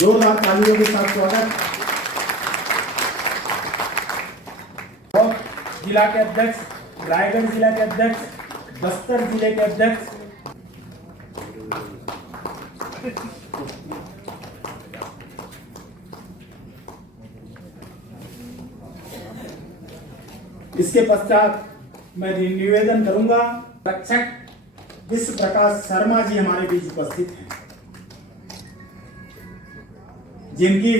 जोरदार तालियों के साथ स्वागत। और जिला के अध्यक्ष, रायगढ़ जिला के अध्यक्ष, बस्तर जिले के अध्यक्ष, इसके पश्चात मैं निवेदन करूंगा। रक्षक विश्व प्रकाश शर्मा जी हमारे बीच उपस्थित हैं, जिनकी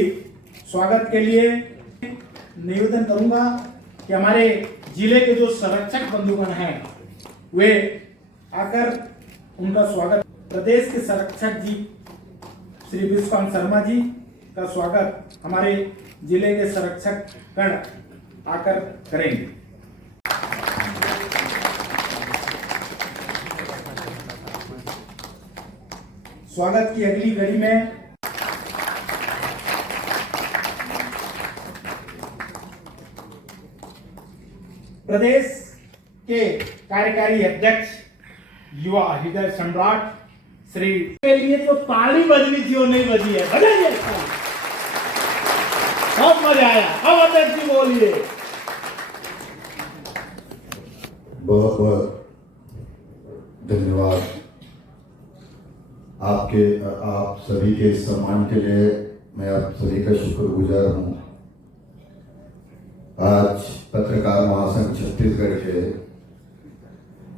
स्वागत के लिए निवेदन करूंगा कि हमारे जिले के जो संरक्षक बंधुगण हैं वे आकर उनका स्वागत। प्रदेश के संरक्षक जी श्री विश्वकांत शर्मा जी का स्वागत हमारे जिले के संरक्षक गण आकर करेंगे। स्वागत की अगली घड़ी में प्रदेश के कार्यकारी अध्यक्ष युवा हृदय सम्राट श्री के लिए तो ताली बजनी थी और नहीं बजी है, बजाइए। बहुत मजा आया। अब अध्यक्ष जी बोलिए। बहुत बहुत धन्यवाद आप सभी के सम्मान के लिए मैं आप सभी का शुक्रगुजार हूँ। आज पत्रकार महासंघ छत्तीसगढ़ के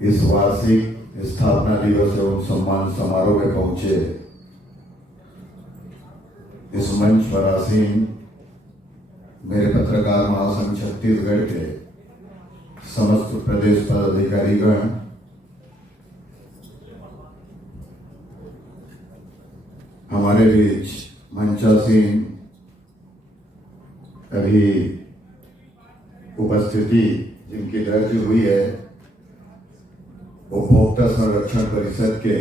इस वार्षिक स्थापना दिवस एवं सम्मान समारोह में पहुंचे इस मंच पर आसीन मेरे पत्रकार महासंघ छत्तीसगढ़ के समस्त प्रदेश पदाधिकारीगण, हमारे बीच मंचासीन अभी उपस्थिति जिनकी दर्ज हुई है, उपभोक्ता संरक्षण परिषद के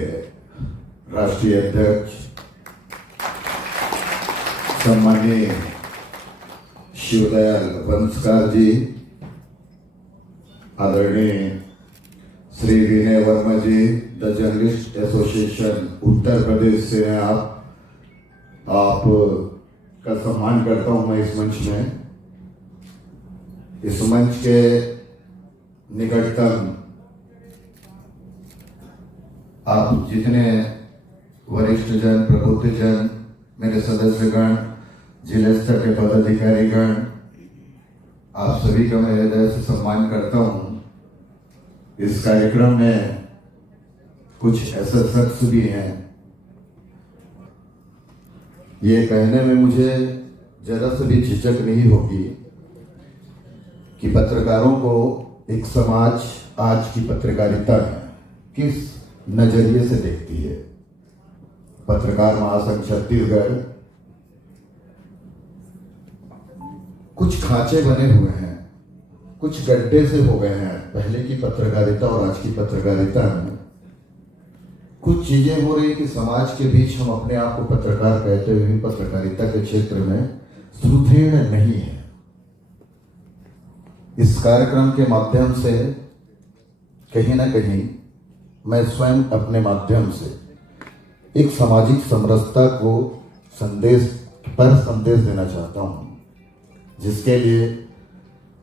राष्ट्रीय अध्यक्ष सम्माननीय शिवदयाल वंशकार जी, आदरणीय श्री विनय वर्मा जी, the journalist association Uttar Pradesh से आप का सम्मान करता हूं मैं इस मंच में। इस मंच के निकटतम आप जितने वरिष्ठ जन, प्रबुद्ध जन, मेरे सदस्यगण, जिला स्तर के पदाधिकारीगण, आप सभी का मैं हृदय से सम्मान करता हूं। इस कार्यक्रम में कुछ ऐसे शख्स भी हैं, ये कहने में मुझे जरा से भी झिझक नहीं होगी कि पत्रकारों को एक समाज आज की पत्रकारिता किस नजरिए से देखती है। पत्रकार महासंघ छत्तीसगढ़ कुछ खांचे बने हुए हैं, कुछ गड्ढे से हो गए हैं। पहले की पत्रकारिता और आज की पत्रकारिता में कुछ चीजें हो रही कि समाज के बीच हम अपने आप को पत्रकार कहते हुए भी पत्रकारिता के क्षेत्र में सुदृढ़ नहीं है। इस कार्यक्रम के माध्यम से कहीं ना कहीं मैं स्वयं अपने माध्यम से एक सामाजिक समरसता को संदेश देना चाहता हूं, जिसके लिए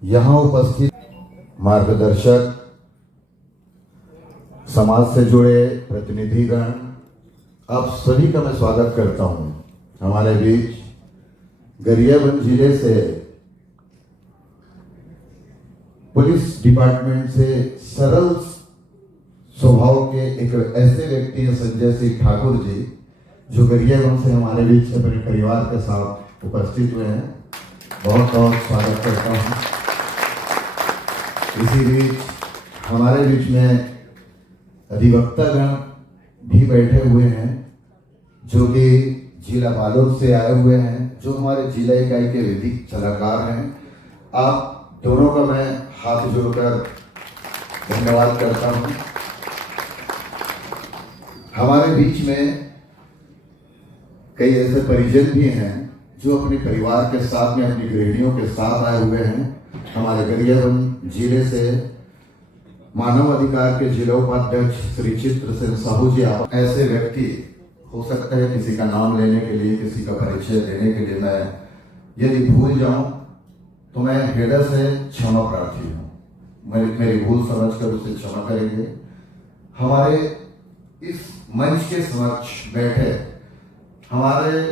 यहां उपस्थित मार्गदर्शक, समाज से जुड़े प्रतिनिधिगण, आप सभी का मैं स्वागत करता हूं। हमारे बीच गरियाबंद जिले से पुलिस डिपार्टमेंट से सरल स्वभाव के एक ऐसे व्यक्ति हैं संजय सिंह ठाकुर जी, जो गरियाबंद से हमारे बीच अपने परिवार के साथ उपस्थित हुए हैं। बहुत बहुत स्वागत करता हूँ। इसी बीच हमारे बीच में अधिवक्तागण भी बैठे हुए हैं, जो कि जिला बालोद से आए हुए हैं, जो हमारे जिला इकाई के विधिक सलाहकार हैं। आप दोनों का मैं हाथ जोड़कर धन्यवाद करता हूँ। हमारे बीच में कई ऐसे परिजन भी हैं जो अपने परिवार के साथ में, अपनी गृहिणियों के साथ आए हुए हैं। हमारे गरियाबंद जिले से मानव अधिकार के जिला उपाध्यक्ष श्री चित्रसेन साहू जी, आप ऐसे व्यक्ति हो सकता है किसी का नाम लेने के लिए, किसी का परिचय देने के लिए मैं यदि भूल जाऊं तो मैं हृदय से क्षमा प्रार्थी हूं। मेरी भूल समझकर उसे क्षमा करेंगे। हमारे इस मंच के समक्ष बैठे हमारे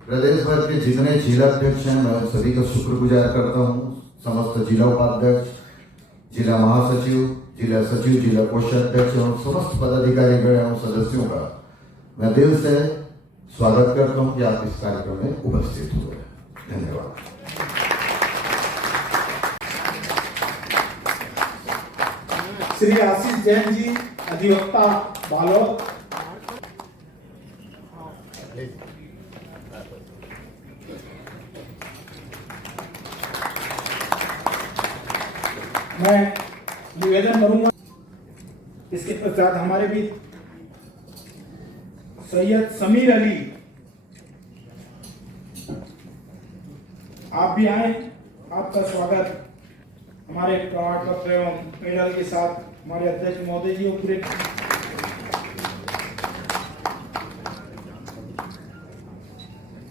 प्रदेश भर के जितने जिला अध्यक्ष हैं, मैं सभी का शुक्रगुजार करता हूं। समस्त जिला उपाध्यक्ष, जिला महासचिव, जिला सचिव, जिला कोषाध्यक्ष और समस्त पदाधिकारी एवं सदस्यों का मैं दिल से स्वागत करता हूं कि आप इस कार्यक्रम में उपस्थित हुए। धन्यवाद। श्री आशीष जैन जी, अधिवक्ता बालोद। मैं निवेदन करूंगा। इसके पश्चात हमारे भी सैयद समीर अली, आप भी आए, आपका स्वागत हमारे प्रमाण पत्र एवं मेडल के साथ हमारे अध्यक्ष महोदय जी पूरे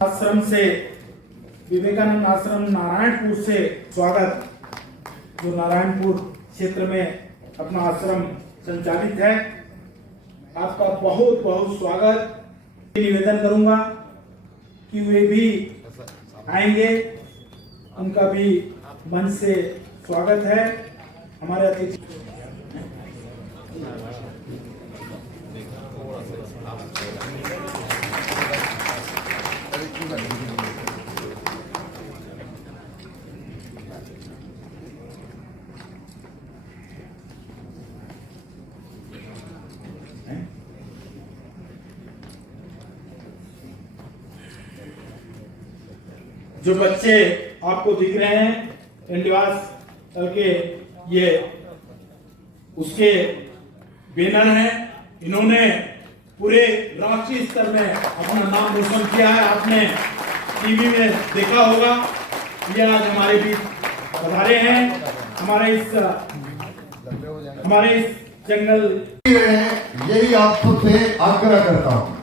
आश्रम से, विवेकानंद आश्रम नारायणपुर से स्वागत, जो नारायणपुर क्षेत्र में अपना आश्रम संचालित है। आपका बहुत बहुत स्वागत। निवेदन करूंगा कि वे भी आएंगे, उनका भी मन से स्वागत है। हमारे अतिथि जो बच्चे आपको दिख रहे हैं इंडिवास दल के, ये उसके बैनर हैं। इन्होंने पूरे राष्ट्रीय स्तर में अपना नाम रोशन किया है। आपने टीवी में देखा होगा। ये आज हमारे बीच पधारे हैं। हमारे इस जंगल, यही आप सबसे आग्रह करता हूं।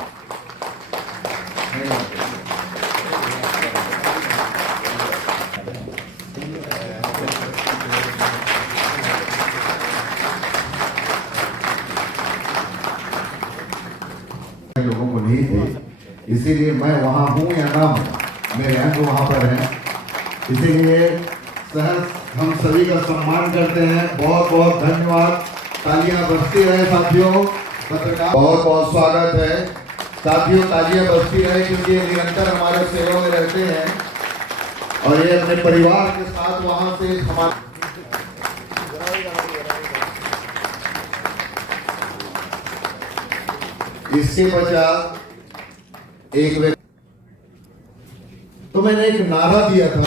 लोगों को नहीं थे, इसीलिए मैं वहां हूं या ना हूं, मेरे अंग वहां पर हैं। इसीलिए सहर्ष हम सभी का सम्मान करते हैं। बहुत बहुत धन्यवाद। तालियां बजती रहे साथियों। पत्रकार बहुत बहुत स्वागत है साथियों। तालियां बजती रहे क्योंकि ये निरंतर हमारे सेवा में रहते हैं और ये अपने परिवार के साथ वहां से हमारे इसके पश्चात एक व्यक्ति, तो मैंने एक नारा दिया था,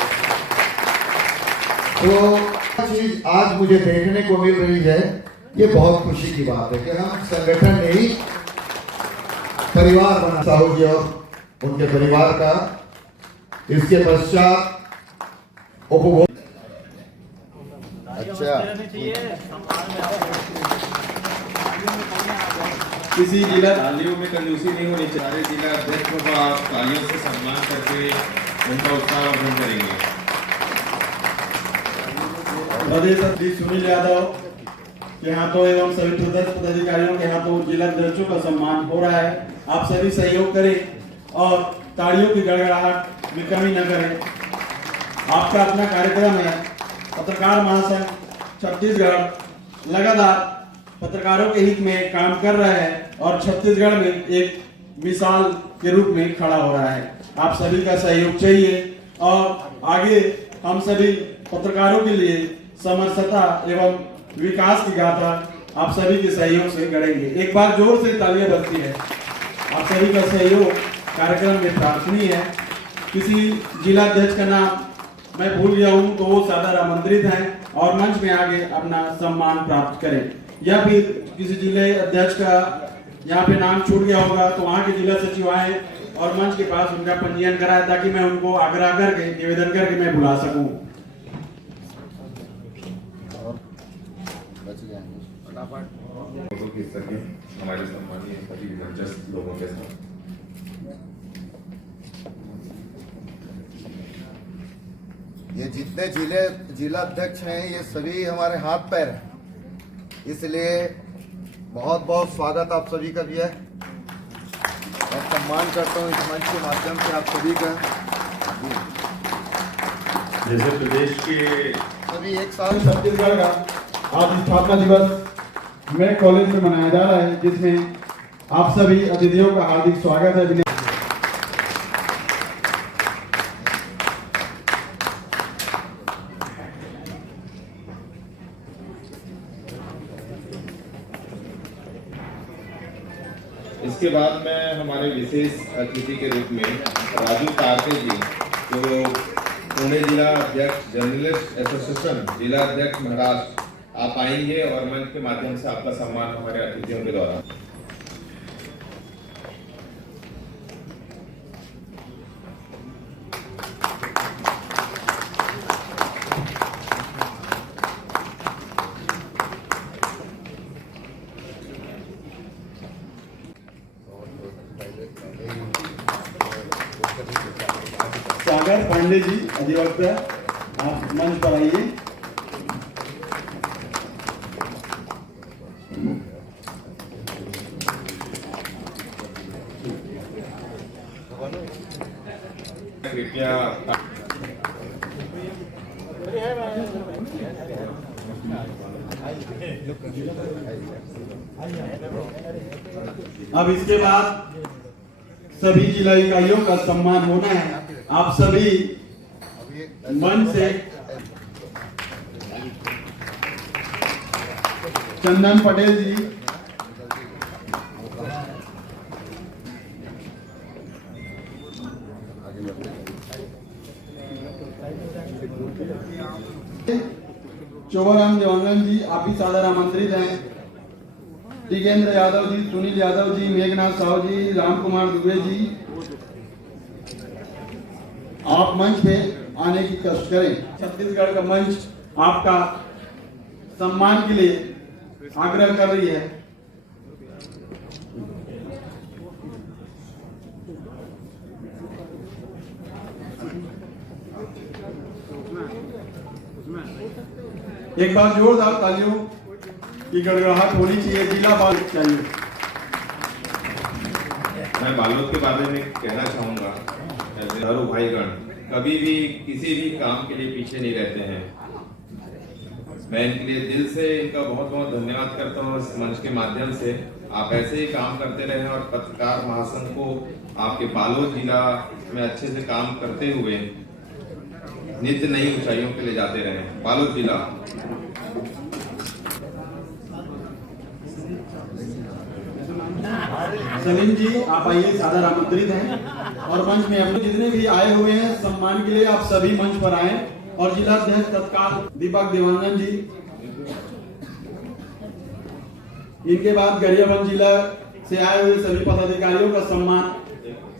तो चीज आज मुझे देखने को मिल रही है। ये बहुत खुशी की बात है कि हम संगठन नहीं, परिवार बना साहू जी और उनके परिवार का। इसके पश्चात उपभोग किसी जिला तालियों में कंजूसी नहीं होनी चाहिए। जिला अध्यक्ष को आप तालियों से सम्मान करके उनका उत्साहवर्धन करेंगे। प्रदेश अध्यक्ष सुनील यादव के हाथों एवं सभी प्रदेश पदाधिकारियों के हाथों जिला अध्यक्षों का सम्मान हो रहा है। आप सभी सहयोग करें और तालियों की गड़गड़ाहट में कमी न करें। आपका अपना कार्यक्रम है पत्रकार महासंघ छत्तीसगढ़ लगातार पत्रकारों के हित में काम कर रहा है और छत्तीसगढ़ में एक मिसाल के रूप में खड़ा हो रहा है। आप सभी का सहयोग चाहिए और आगे हम सभी पत्रकारों के लिए समरसता एवं विकास की गाथा आप सभी के सहयोग से गढ़ेंगे। एक बार जोर से तालियां बजती है। आप सभी का सहयोग कार्यक्रम में प्रार्थनीय है। किसी जिला अध्यक्ष का नाम मैं भूल गया हूं तो वो सादर आमंत्रित हैं और मंच में आगे अपना सम्मान प्राप्त करें, या फिर किसी जिले अध्यक्ष का यहाँ पे नाम छूट गया होगा तो वहाँ के जिला सचिव आए और मंच के पास उनका पंजीयन कराए ताकि मैं उनको आग्रह करके निवेदन करके मैं बुला सकूं। फोटो खींच सके हमारे सम्मानीय सभी दिलचस्प लोगों के साथ। ये जितने जिला अध्यक्ष हैं ये सभी हमारे हाथ पैर हैं, इसलिए बहुत बहुत स्वागत आप सभी का भी है और सम्मान करता हूँ इस मंच के माध्यम से आप सभी का। जैसे प्रदेश के सभी एक साथ छत्तीसगढ़ का आज स्थापना दिवस मेरे कॉलेज में मनाया जा रहा है, जिसमें आप सभी अतिथियों का हार्दिक स्वागत है। इसके बाद मैं हमारे विशेष अतिथि के रूप में राजू कारके जी, जो पुणे जिला अध्यक्ष जर्नलिस्ट एसोसिएशन जिला अध्यक्ष महाराष्ट्र, आप आएंगे और मंच के माध्यम से आपका सम्मान हमारे अतिथियों के द्वारा। सागर पांडे जी अधिवक्ता, आप मंच पर आइए। कृपया अब इसके बाद सभी जिला इकाइयों का सम्मान होना है। आप सभी मंच से चंदन पटेल जी, चोराम देवांगन जी, आप भी सादर आमंत्रित हैं। टिकेंद्र यादव जी, सुनील यादव जी, मेघनाथ साहू जी, राम कुमार दुबे जी, आप मंच पे आने की कष्ट करें। छत्तीसगढ़ का मंच आपका सम्मान के लिए आग्रह कर रही है। एक बार जोरदार तालियों की गड़गड़ाहट होनी चाहिए। जिला बाल चाहिए। मैं बालोद के बारे में कहना चाहूँगा, हजारों भाईगण कभी भी किसी भी काम के लिए पीछे नहीं रहते हैं। मैं इनके लिए दिल से इनका बहुत बहुत धन्यवाद करता हूँ। इस मंच के माध्यम से आप ऐसे ही काम करते रहें और पत्रकार महासंघ को आपके बालोद जिला में अच्छे से काम करते हुए नित्य नई ऊंचाइयों पे ले जाते रहें। बालोद जिला सलीम जी, आप आइए, सादर आमंत्रित हैं और मंच में अपने जितने भी आए हुए हैं सम्मान के लिए आप सभी मंच पर आए। और जिला अध्यक्ष तत्काल दीपक देवानंद जी, इनके बाद गरियाबंद जिला से आए हुए सभी पदाधिकारियों का सम्मान,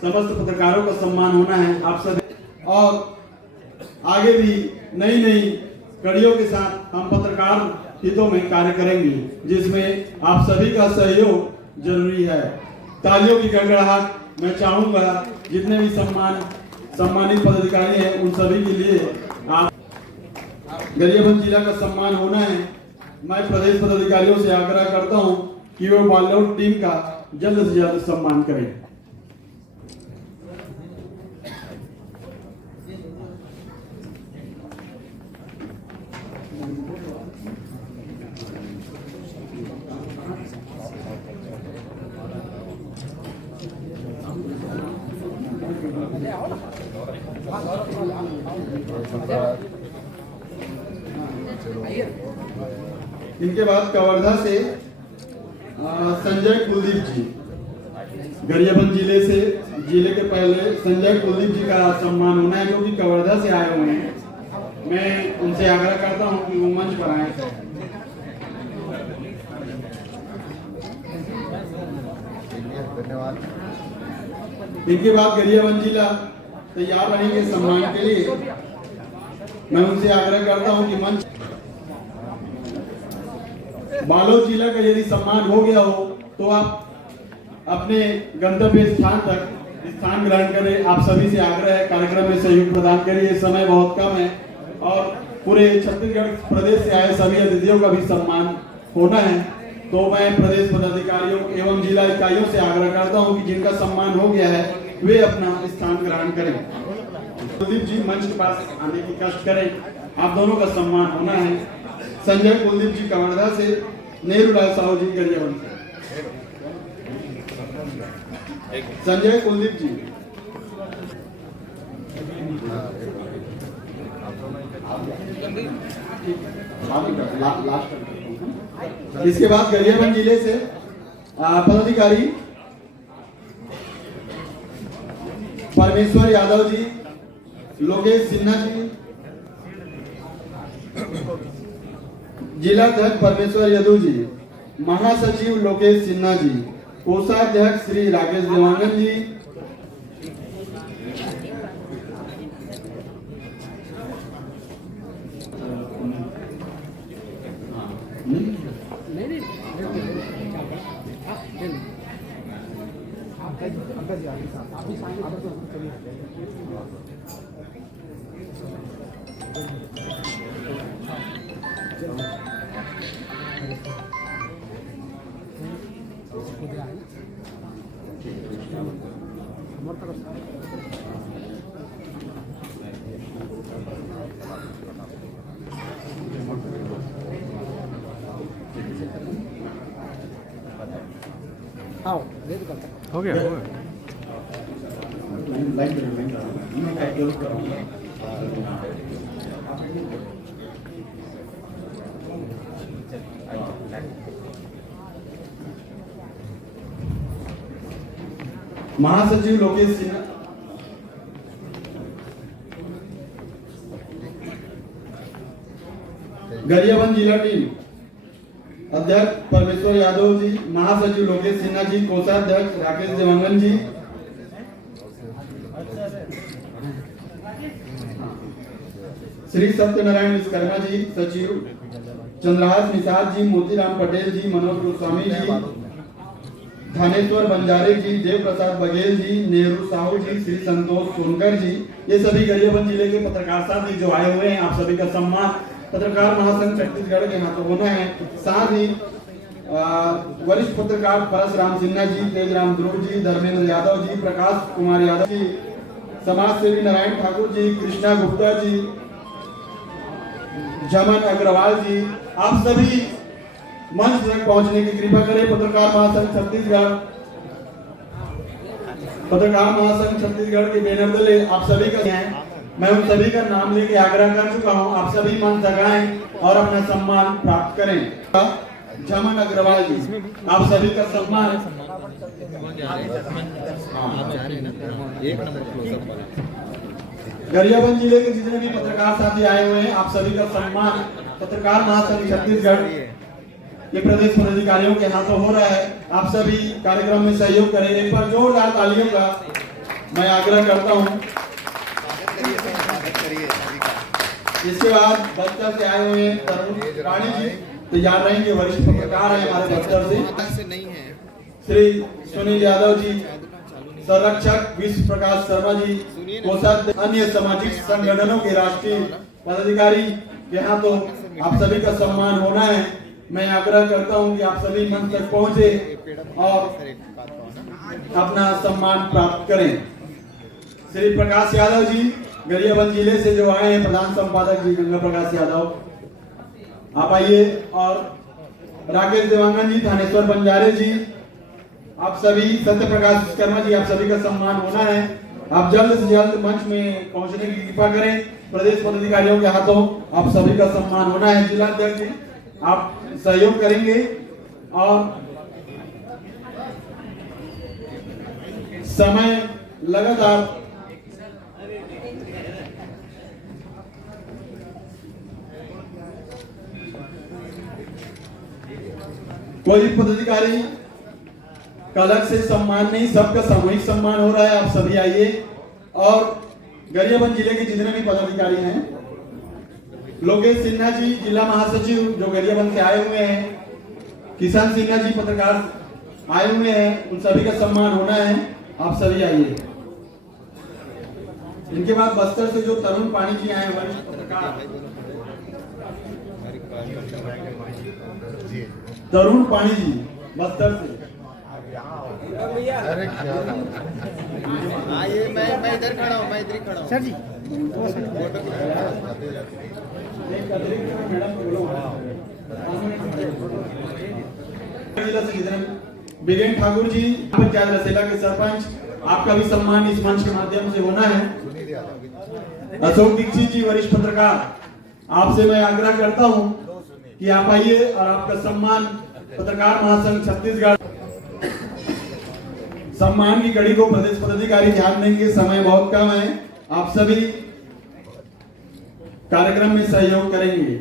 समस्त पत्रकारों का सम्मान होना है आप सभी। और आगे भी नई नई कड़ियों के साथ हम पत्रकार हितों में कार्य करेंगे, जिसमें आप सभी का सहयोग जरूरी है। तालियों की गड़गड़ाहट मैं चाहूंगा, जितने भी सम्मानित पदाधिकारी हैं उन सभी के लिए आप गरियाबंद जिला का सम्मान होना है। मैं प्रदेश पदाधिकारियों से आग्रह करता हूं कि वो बालोद टीम का जल्द से जल्द सम्मान करें। इनके बाद कवर्धा से संजय कुलदीप जी, गरियाबंद जिले के पहले संजय कुलदीप जी का सम्मान होना है, जो कि कवर्धा से आए हुए हैं। मैं उनसे आग्रह करता हूं कि वो मंच पर आए। धन्यवाद। इनके बाद गरियाबंद जिला तैयार रहेंगे सम्मान के लिए। मैं उनसे आग्रह करता हूं कि मंच बालोद जिला का यदि सम्मान हो गया हो तो आप अपने गंतव्य स्थान तक स्थान ग्रहण करें। आप सभी से आग्रह है, कार्यक्रम में सहयोग प्रदान करिए। समय बहुत कम है और पूरे छत्तीसगढ़ प्रदेश से आए सभी अतिथियों का भी सम्मान होना है। तो मैं प्रदेश पदाधिकारियों एवं जिला इकाइयों से आग्रह करता हूं कि जिनका सम्मान हो गया है वे अपना स्थान ग्रहण करें। कुलदीप जी मंच के पास आने की कष्ट करें, आप दोनों का सम्मान होना है। संजय कुलदीप जी कवर्धा से, नेहरू लाल साहू जी गरियाबंद से। संजय कुलदीप जी। इसके बाद गरियाबंद जिले से पदाधिकारी परमेश्वर यादव जी, लोकेश सिन्हा जी, जिलाध्यक्ष परमेश्वर यादव जी, महासचिव लोकेश सिन्हा जी, कोषाध्यक्ष श्री राकेश देवांगन जी, हो गया महासचिव लोकेश सिन्हा, गरियाबंद जिला टीम अध्यक्ष परमेश्वर यादव जी, महासचिव लोकेश सिन्हा जी, कोषाध्यक्ष राकेश देवांगन जी, श्री सत्यनारायण विश्वकर्मा जी, सचिव चंद्रहास निषाद जी, मोतीराम पटेल जी, मनोज गोस्वामी जी, थानेश्वर बंजारे जी, देव प्रसाद बघेल जी, नेहरू साहू जी, श्री संतोष सोनकर जी, ये सभी गरियाबंद जिले के पत्रकार साथी जो आए हुए हैं। आप सभी का सम्मान पत्रकार महासंघ छत्तीसगढ़ के हाथों होना है। साथ ही वरिष्ठ पत्रकार परशुराम सिन्हा जी, तेजराम ध्रुव जी, धर्मेंद्र यादव जी, प्रकाश कुमार यादव जी, समाज सेवी नारायण ठाकुर जी, कृष्णा गुप्ता जी, जमन अग्रवाल जी, आप सभी मंच तक पहुंचने की कृपा करें। पत्रकार महासंघ छत्तीसगढ़ के बैनर तले आप सभी का हैं। मैं उन सभी का नाम लेके आग्रह कर चुका हूं, आप सभी मंच तक आएं और अपना सम्मान प्राप्त करें। जमन अग्रवाल जी, आप सभी का सम्मान। गरियाबंद जिले के जितने भी पत्रकार साथी आए हुए हैं, आप सभी का सम्मान पत्रकार महासंघ छत्तीसगढ़ ये प्रदेश पदाधिकारियों के हाथों हो रहा है। आप सभी कार्यक्रम में सहयोग करें। एक बार जोरदार तालियों का मैं आग्रह करता हूं। इसके बाद बस्तर से आए हुए तरुण पाणी जी तैयार रहेंगे, वरिष्ठ पत्रकार हैं हमारे बस्तर से। श्री सुनील यादव जी, संरक्षक विश्व प्रकाश शर्मा जी, कोषाध्यक्ष, अन्य सामाजिक संगठनों के राष्ट्रीय पदाधिकारी के हाथों आप सभी का सम्मान होना है। मैं आग्रह करता हूं कि आप सभी मंच तक पहुंचे और अपना सम्मान प्राप्त करें। श्री प्रकाश यादव जी, गरियाबंद जिले से जो आए हैं, प्रधान संपादक जी गंगा प्रकाश यादव, आप आइए और राकेश देवांगन जी, थानेश्वर बंजारे जी, आप सभी, सत्य प्रकाश विश्वकर्मा जी, आप सभी का सम्मान होना है। आप जल्द से जल्द मंच में पहुंचने की कृपा करें। प्रदेश पदाधिकारियों के हाथों आप सभी का सम्मान होना है। जिला अध्यक्ष जी आप सहयोग करेंगे और समय लगातार कोई पदाधिकारी का अलग से सम्मान नहीं, सबका सामूहिक सम्मान हो रहा है। आप सभी आइए। और गरियाबंद जिले के जितने भी पदाधिकारी हैं, लोकेश सिन्हा जी जिला महासचिव जो गरियाबंद से आए हुए हैं, किशन सिन्हा जी पत्रकार आए हुए हैं, उन सभी का सम्मान होना है। आप सभी आइए। इनके बाद बस्तर से जो तरुण पानी जी आए हैं, वरिष्ठ पत्रकार तरुण पानी जी बस्तर से। मैं इधर खड़ा हूँ, मैं इधर खड़ा हूँ सर जी। बिरेन ठाकुर जी पंचायत रसेला के सरपंच, आपका भी सम्मान इस मंच के माध्यम से होना है। अशोक दीक्षित जी वरिष्ठ पत्रकार, आपसे मैं आग्रह करता हूं कि आप आइए और आपका सम्मान पत्रकार महासंघ छत्तीसगढ़ सम्मान की कड़ी को प्रदेश पदाधिकारी ध्यान देंगे। समय बहुत कम है, आप सभी कार्यक्रम में सहयोग करेंगे।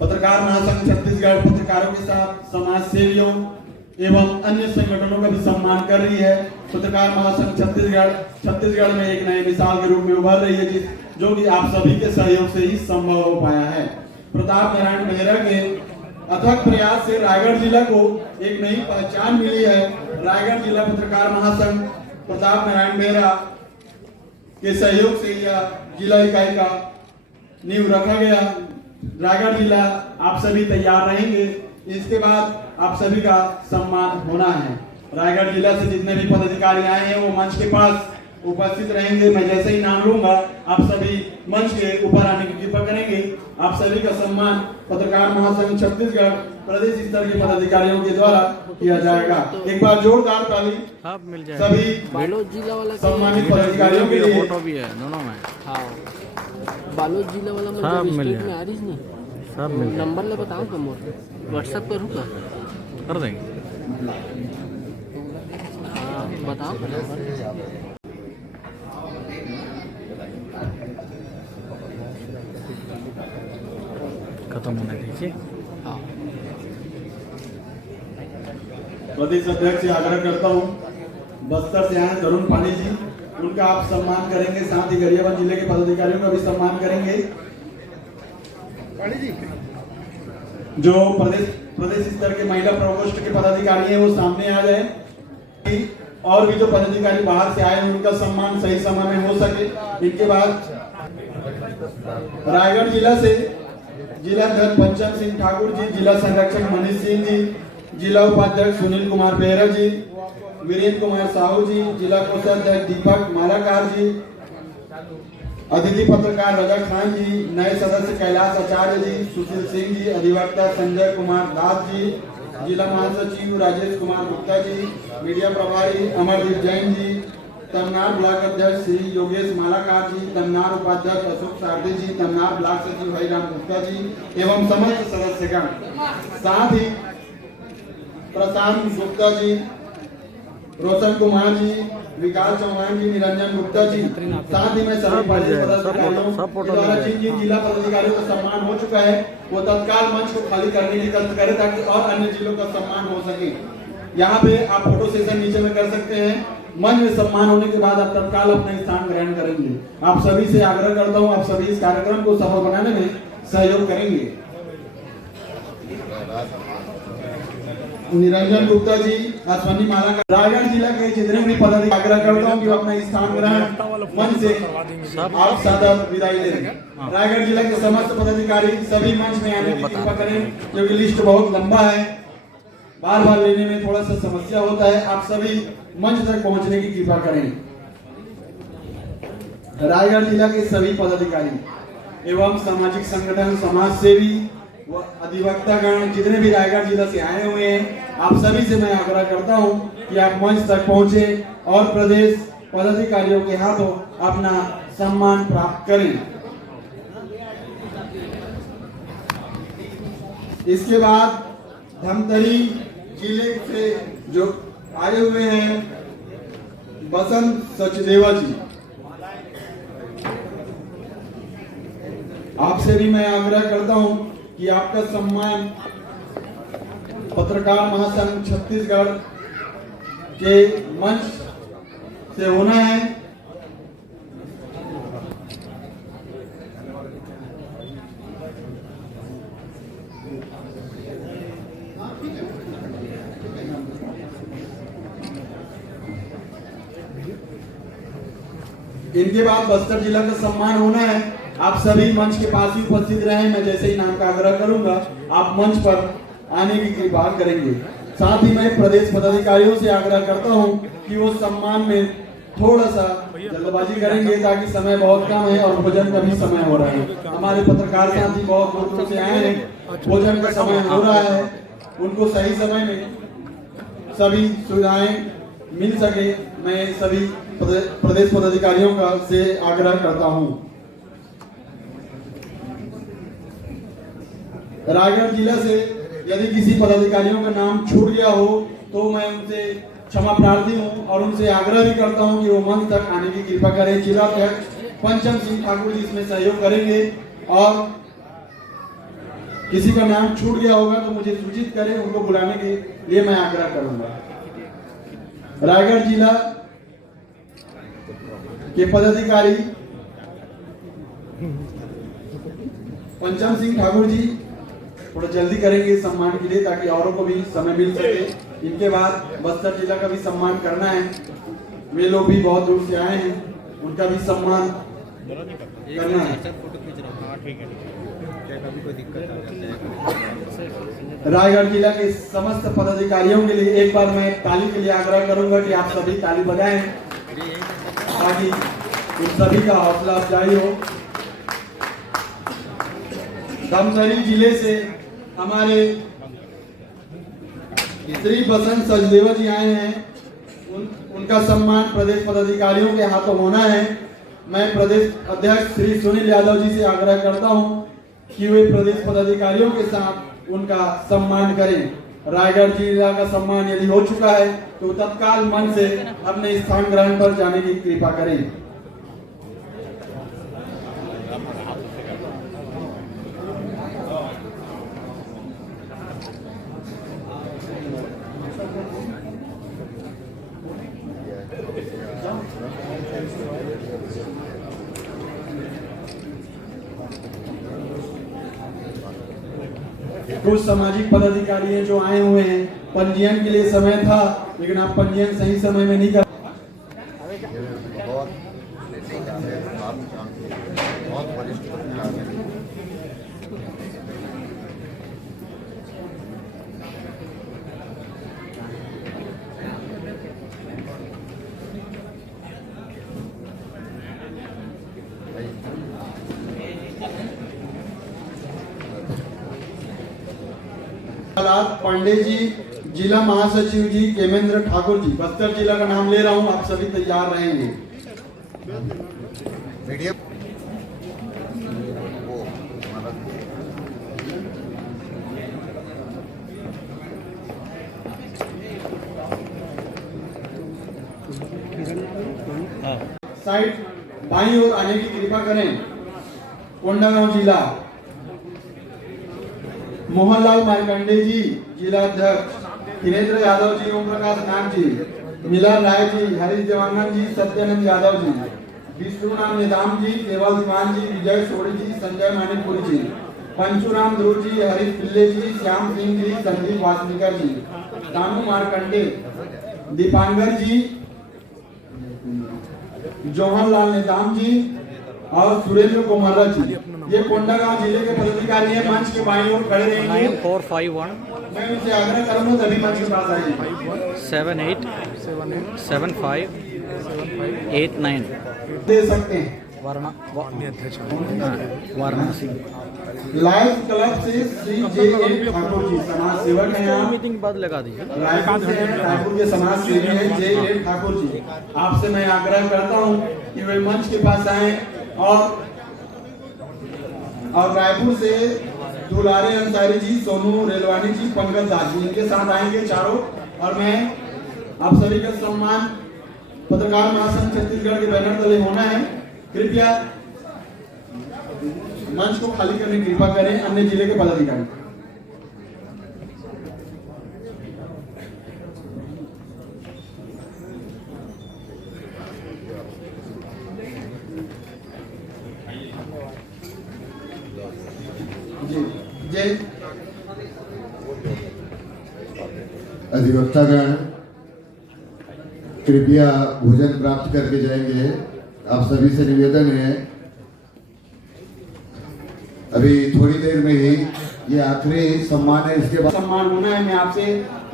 पत्रकार महासंघ छत्तीसगढ़ पत्रकारों के साथ समाज सेवियों एवं अन्य संगठनों का भी सम्मान कर रही है। पत्रकार महासंघ छत्तीसगढ़ में एक नए मिसाल के रूप में उभर रही है, जो कि आप सभी के सहयोग से ही संभव हो पाया है। प्रताप नारायण मेहरा के अथक प्रयास से रायगढ़ जिला को एक नई पहचान मिली है। रायगढ़ जिला पत्रकार महासंघ प्रताप नारायण मेहरा के सहयोग से यह जिला इकाई का नींव रखा गया। रायगढ़ जिला आप सभी तैयार रहेंगे, इसके बाद आप सभी का सम्मान होना है। रायगढ़ जिला से जितने भी पदाधिकारी आए हैं वो मंच के पास उपस्थित रहेंगे। मैं जैसे ही नाम लूंगा आप सभी मंच के ऊपर आने की कृपा करेंगे। आप सभी का सम्मान पत्रकार महासंघ छत्तीसगढ़ प्रदेश स्तर के पदाधिकारियों के द्वारा किया जाएगा। एक बार जोरदार ताली सभी सम्मानित पदाधिकारियों के लिए। फोटो भी है दोनों में। हाँ, बालोद जिला वाला मतलब स्टेट में आ रही नहीं सब मिल। नंबर ले बताओ कम व्हाट्सएप करूँ का कर देंगे। हाँ बताओ खत्म होने दीजिए। हाँ प्रदेश अध्यक्ष से आग्रह करता हूँ, बस्तर से आए तरुण पानी जी, उनका आप सम्मान करेंगे। साथ ही गरियाबंद जिले के पदाधिकारियों का भी सम्मान करेंगे। जो प्रदेश स्तर के महिला प्रकोष्ठ के पदाधिकारी हैं वो सामने आ जाए। और भी जो पदाधिकारी बाहर से आए हैं उनका सम्मान सही समय में हो सके। इनके बाद रायगढ़ जिला से जिला अध्यक्ष पंचम सिंह ठाकुर जी, जिला संरक्षक मनीष सिंह जी, जिला उपाध्यक्ष सुनील कुमार बेहरा जी, वीरेंद्र कुमार साहू जी, जिला कोषाध्यक्ष दीपक मालाकार जी, अतिथि पत्रकार रजा खान जी, नए सदस्य कैलाश आचार्य जी, सुशील सिंह जी, अधिवक्ता संजय कुमार दास जी, जिला महासचिव राजेश कुमार गुप्ता जी, मीडिया प्रभारी अमरदीप जैन जी, तमनार ब्लॉक अध्यक्ष श्री योगेश मालाकार जी, तमनार उपाध्यक्ष अशोक सारदी जी, तमनार ब्लॉक सचिव हरिराम गुप्ता जी एवं समस्त सदस्यगण, साथ ही प्रशांत गुप्ता जी, रोशन कुमार जी, विकास चौहान जी, निरंजन गुप्ता जी, साथ ही मैं सभी पदाधिकारियों द्वारा जिन जिला पदाधिकारियों का सम्मान हो चुका है वो तत्काल मंच को खाली करने की कष्ट करें ताकि और अन्य जिलों का सम्मान हो सके। यहाँ पे आप फोटो सेशन नीचे में कर सकते हैं। मंच में सम्मान होने के बाद आप तत्काल अपना स्थान ग्रहण करेंगे। आप सभी से आग्रह करता हूँ आप सभी इस कार्यक्रम को सफल बनाने में सहयोग करेंगे। निरंजन गुप्ता जी, अश्वनी माला का रायगढ़ जिला के जितने भी पदाधिकारी आग्रह करता हूँ कि अपना स्थान ग्रहण मंच से आप सादा विदाई लें। रायगढ़ जिला के समस्त पदाधिकारी सभी मंच में आने की कृपा करें क्योंकि लिस्ट बहुत लंबा है, बार बार लेने में थोड़ा सा समस्या होता है। आप सभी मंच तक पहुंचने की कृपा करें। रायगढ़ जिला के सभी पदाधिकारी एवं सामाजिक संगठन, समाज सेवी व अधिवक्तागण जितने भी रायगढ़ जिला से आए हुए हैं, आप सभी से मैं आग्रह करता हूं कि आप मंच तक पहुंचे और प्रदेश पदाधिकारियों के हाथों अपना सम्मान प्राप्त करें। इसके बाद धमतरी जिले से जो आए हुए हैं बसंत सचदेवा जी, आपसे भी मैं आग्रह करता हूं कि आपका सम्मान पत्रकार महासंघ छत्तीसगढ़ के मंच से होना है। इनके बाद बस्तर जिला का सम्मान होना है। आप सभी मंच के पास ही उपस्थित रहें। मैं जैसे ही नाम का आग्रह करूंगा आप मंच पर आने की कृपा करेंगे। साथ ही मैं प्रदेश पदाधिकारियों से आग्रह करता हूं कि वो सम्मान में थोड़ा सा जल्दबाजी करेंगे ताकि समय बहुत कम है और भोजन का भी समय हो रहा है। हमारे पत्रकार साथी बहुत दूर दूर से आए हैं, भोजन का समय हो रहा है, उनको सही समय में सभी सुविधाएं मिल सके, मैं सभी प्रदेश पदाधिकारियों का से आग्रह करता हूं। रायगढ़ जिला से यदि किसी पदाधिकारियों का नाम छूट गया हो तो मैं उनसे क्षमा प्रार्थी हूं और उनसे आग्रह भी करता हूं कि वो मंच तक आने की कृपा करें। जिला अध्यक्ष पंचम सिंह ठाकुर जी इसमें सहयोग करेंगे और किसी का नाम छूट गया होगा तो मुझे सूचित करें, उनको बुलाने के लिए मैं आग्रह करूंगा। रायगढ़ जिला के पदाधिकारी पंचम सिंह ठाकुर जी थोड़ा जल्दी करेंगे सम्मान के लिए ताकि औरों को भी समय मिल सके। इनके बाद बस्तर जिला का भी सम्मान करना है, वे लोग भी बहुत दूर से आए हैं, उनका भी सम्मान करना है। रायगढ़ जिला के समस्त पदाधिकारियों के लिए एक बार मैं ताली के लिए आग्रह करूंगा कि आप सभी ताली बजाएं ताकि उन सभी का हौसला अफजाई हो। धमतरी जिले से हमारे श्री बसंत सचदेवा जी आए हैं, उनका सम्मान प्रदेश पदाधिकारियों के हाथों होना है। मैं प्रदेश अध्यक्ष श्री सुनील यादव जी से आग्रह करता हूं कि वे प्रदेश पदाधिकारियों के साथ उनका सम्मान करें। रायगढ़ जिला का सम्मान यदि हो चुका है तो तत्काल मन से अपने स्थान ग्रहण पर जाने की कृपा करें। कुछ सामाजिक पदाधिकारी हैं जो आए हुए हैं, पंजीयन के लिए समय था लेकिन आप पंजीयन सही समय में नहीं कर पांडे जी, जिला महासचिव जी केमेंद्र ठाकुर जी, बस्तर जिला का नाम ले रहा हूं, आप सभी तैयार रहेंगे। मीडियम साइड बाईं ओर आने की कृपा करें। कोंडागांव जिला मोहनलाल मारकंडे जी, जिला अध्यक्ष धीरेन्द्र यादव जी, ओम प्रकाश नाग जी, मिलन राय जी, हरीश देवांगन जी, सत्यानंद यादव जी, विष्णुनाम निदाम जी, देवल दीवान जी, विजय सोड़ी जी, संजय मानिकपुरी जी, पंचुराम ध्रुव जी, हरीश पिल्ले जी, श्याम सिंह जी, संदीप वासनिकर जी, दामू मारकंडे, दीपांगर जी, जवाहरलाल नेताम जी और सुरेंद्र कुमार जी, ये कोंडागांव जिले के पदाधिकारी हैं। मंच के बाईं ओर खड़े रहेंगे। 9451 मैं उनसे आग्रह करूंगा सभी मंच के पास आइए। 78 75 89 दे सकते हैं। वाराणसी लायंस क्लब से श्री जे.एन. ठाकुर जी समाज सेवक हैं यहाँ। मीटिंग बाद लगा दीजिए। रायपुर के समाज सेवी हैं जे.एन. ठाकुर जी। आपसे मैं आग्रह करता हूँ कि वे मंच के पास आए और रायपुर से दुलारे अंसारी जी, सोनू रेलवानी जी, पंकज दास जी इनके साथ आएंगे चारों। और मैं आप सभी का सम्मान पत्रकार महासंघ छत्तीसगढ़ के बैनर तले होना है। कृपया मंच को खाली करने की कृपा करें अन्य जिले के पदाधिकारी। जय अधिवक्तागण कृपया भोजन प्राप्त करके जाएंगे। आप सभी से निवेदन है, अभी थोड़ी देर में ही ये आखिरी सम्मान है, इसके बाद सम्मान होना है। मैं आपसे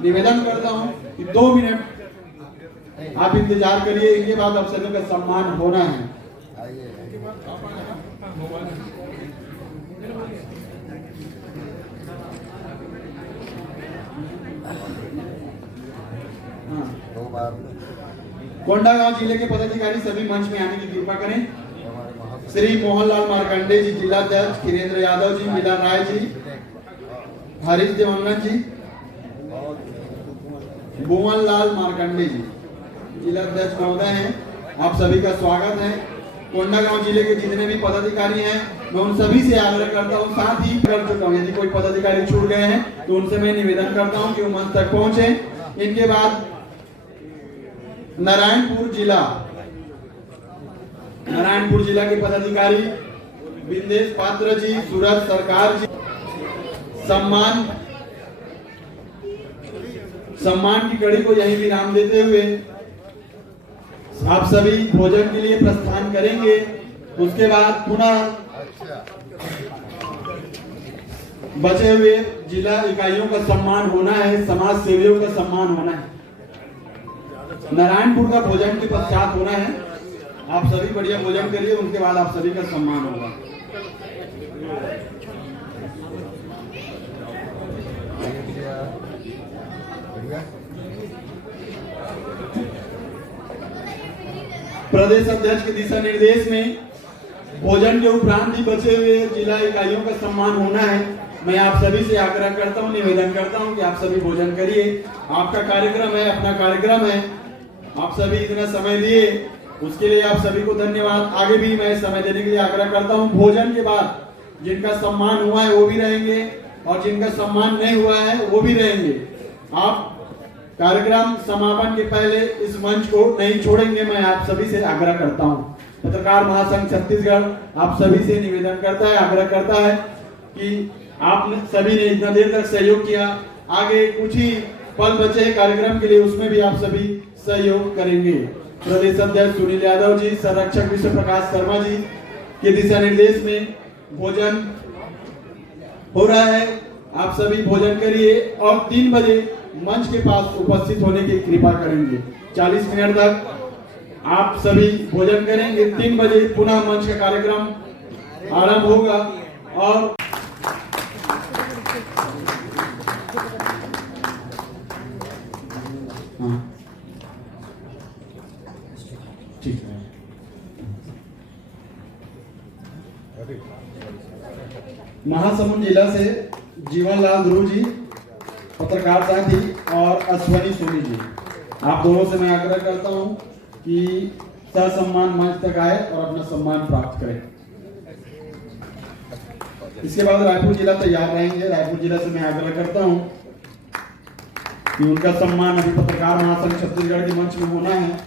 निवेदन करता हूं कि 2 मिनट आप इंतजार करिए, इनके बाद आप सभी का सम्मान होना है। कोंडागांव जिले के पदाधिकारी सभी मंच में आने की कृपा करें। श्री मोहनलाल मार्कंडे जी जिलाध्यक्ष, खीरेंद्र यादव जी, मीला राय जी, हरीश देवंगन जी, भुवन लाल मार्कंडे जी जिलाध्यक्ष महोदय हैं। आप सभी का स्वागत है। कोंडागांव जिले के जितने भी पदाधिकारी हैं मैं उन सभी से आग्रह करता हूं, साथ ही कर चुका हूं, यदि कोई पदाधिकारी छूट गए हैं तो उनसे मैं निवेदन करता हूं कि वो मंच तक पहुंचे। इनके बाद नारायणपुर जिला के पदाधिकारी बिंदेश पात्र जी, सूरज सरकार जी सम्मान की कड़ी को यहीं विराम देते हुए आप सभी भोजन के लिए प्रस्थान करेंगे। उसके बाद पुनः बचे हुए जिला इकाइयों का सम्मान होना है, समाज सेवियों का सम्मान होना है। नारायणपुर का भोजन के पश्चात होना है। आप सभी बढ़िया भोजन करिए, उनके बाद आप सभी का सम्मान होगा। प्रदेश अध्यक्ष के दिशा निर्देश में भोजन के उपरांत ही बचे हुए जिला इकाइयों का सम्मान होना है। मैं आप सभी से आग्रह करता हूं, निवेदन करता हूं कि आप सभी भोजन करिए। आपका कार्यक्रम है, अपना कार्यक्रम है, आप सभी इतना समय दिए उसके लिए आप सभी को धन्यवाद। आगे भी मैं समय देने के लिए आग्रह करता हूं। भोजन के बाद जिनका सम्मान हुआ है वो भी रहेंगे और जिनका सम्मान नहीं हुआ है वो भी रहेंगे। आप कार्यक्रम समापन के पहले इस मंच को नहीं छोड़ेंगे, मैं आप सभी से आग्रह करता हूं। पत्रकार महासंघ छत्तीसगढ़ आप सभी से निवेदन करता है, आग्रह करता है कि आप सभी ने इतना देर तक सहयोग किया, आगे कुछ ही पल बचे हैं कार्यक्रम के लिए, उसमें भी आप सभी सहयोग करेंगे। प्रदेश अध्यक्ष सुनील यादव जी, संरक्षक विश्व प्रकाश शर्मा जी के दिशा निर्देश में भोजन हो रहा है। आप सभी भोजन करिए और 3 बजे मंच के पास उपस्थित होने की कृपा करेंगे। 40 मिनट तक आप सभी भोजन करेंगे। 3 बजे पुनः मंच का कार्यक्रम आरंभ होगा और ठीक है। महासमुंद जिला से जीवनलाल ध्रुव जी, पत्रकार साथी, और अश्वनी सोनी जी, आप दोनों से मैं आग्रह करता हूं कि ससम्मान मंच तक आए और अपना सम्मान प्राप्त करें। इसके बाद रायपुर जिला तैयार रहेंगे। रायपुर जिला से मैं आग्रह करता हूं कि उनका सम्मान अभी पत्रकार महासंघ छत्तीसगढ़ के मंच में होना है।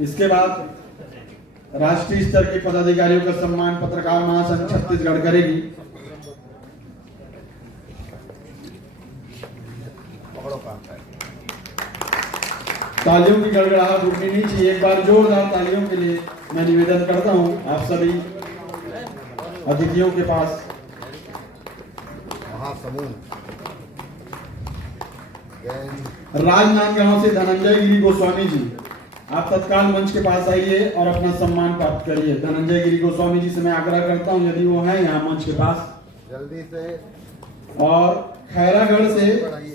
इसके बाद राष्ट्रीय स्तर के पदाधिकारियों का सम्मान पत्रकार महासंघ छत्तीसगढ़ करेगी। तालियों की गड़गड़ाहट रुकनी नहीं चाहिए। एक बार जोरदार तालियों के लिए मैं निवेदन करता हूं आप सभी अतिथियों के पास। राजनांदगांव से धनंजय गिरी गोस्वामी जी, आप तत्काल मंच के पास आइए और अपना सम्मान प्राप्त करिए। धनंजय गिरी गोस्वामी जी से मैं आग्रह करता हूं, यदि वो हैं यहाँ मंच के पास, जल्दी से और खैरागढ़ से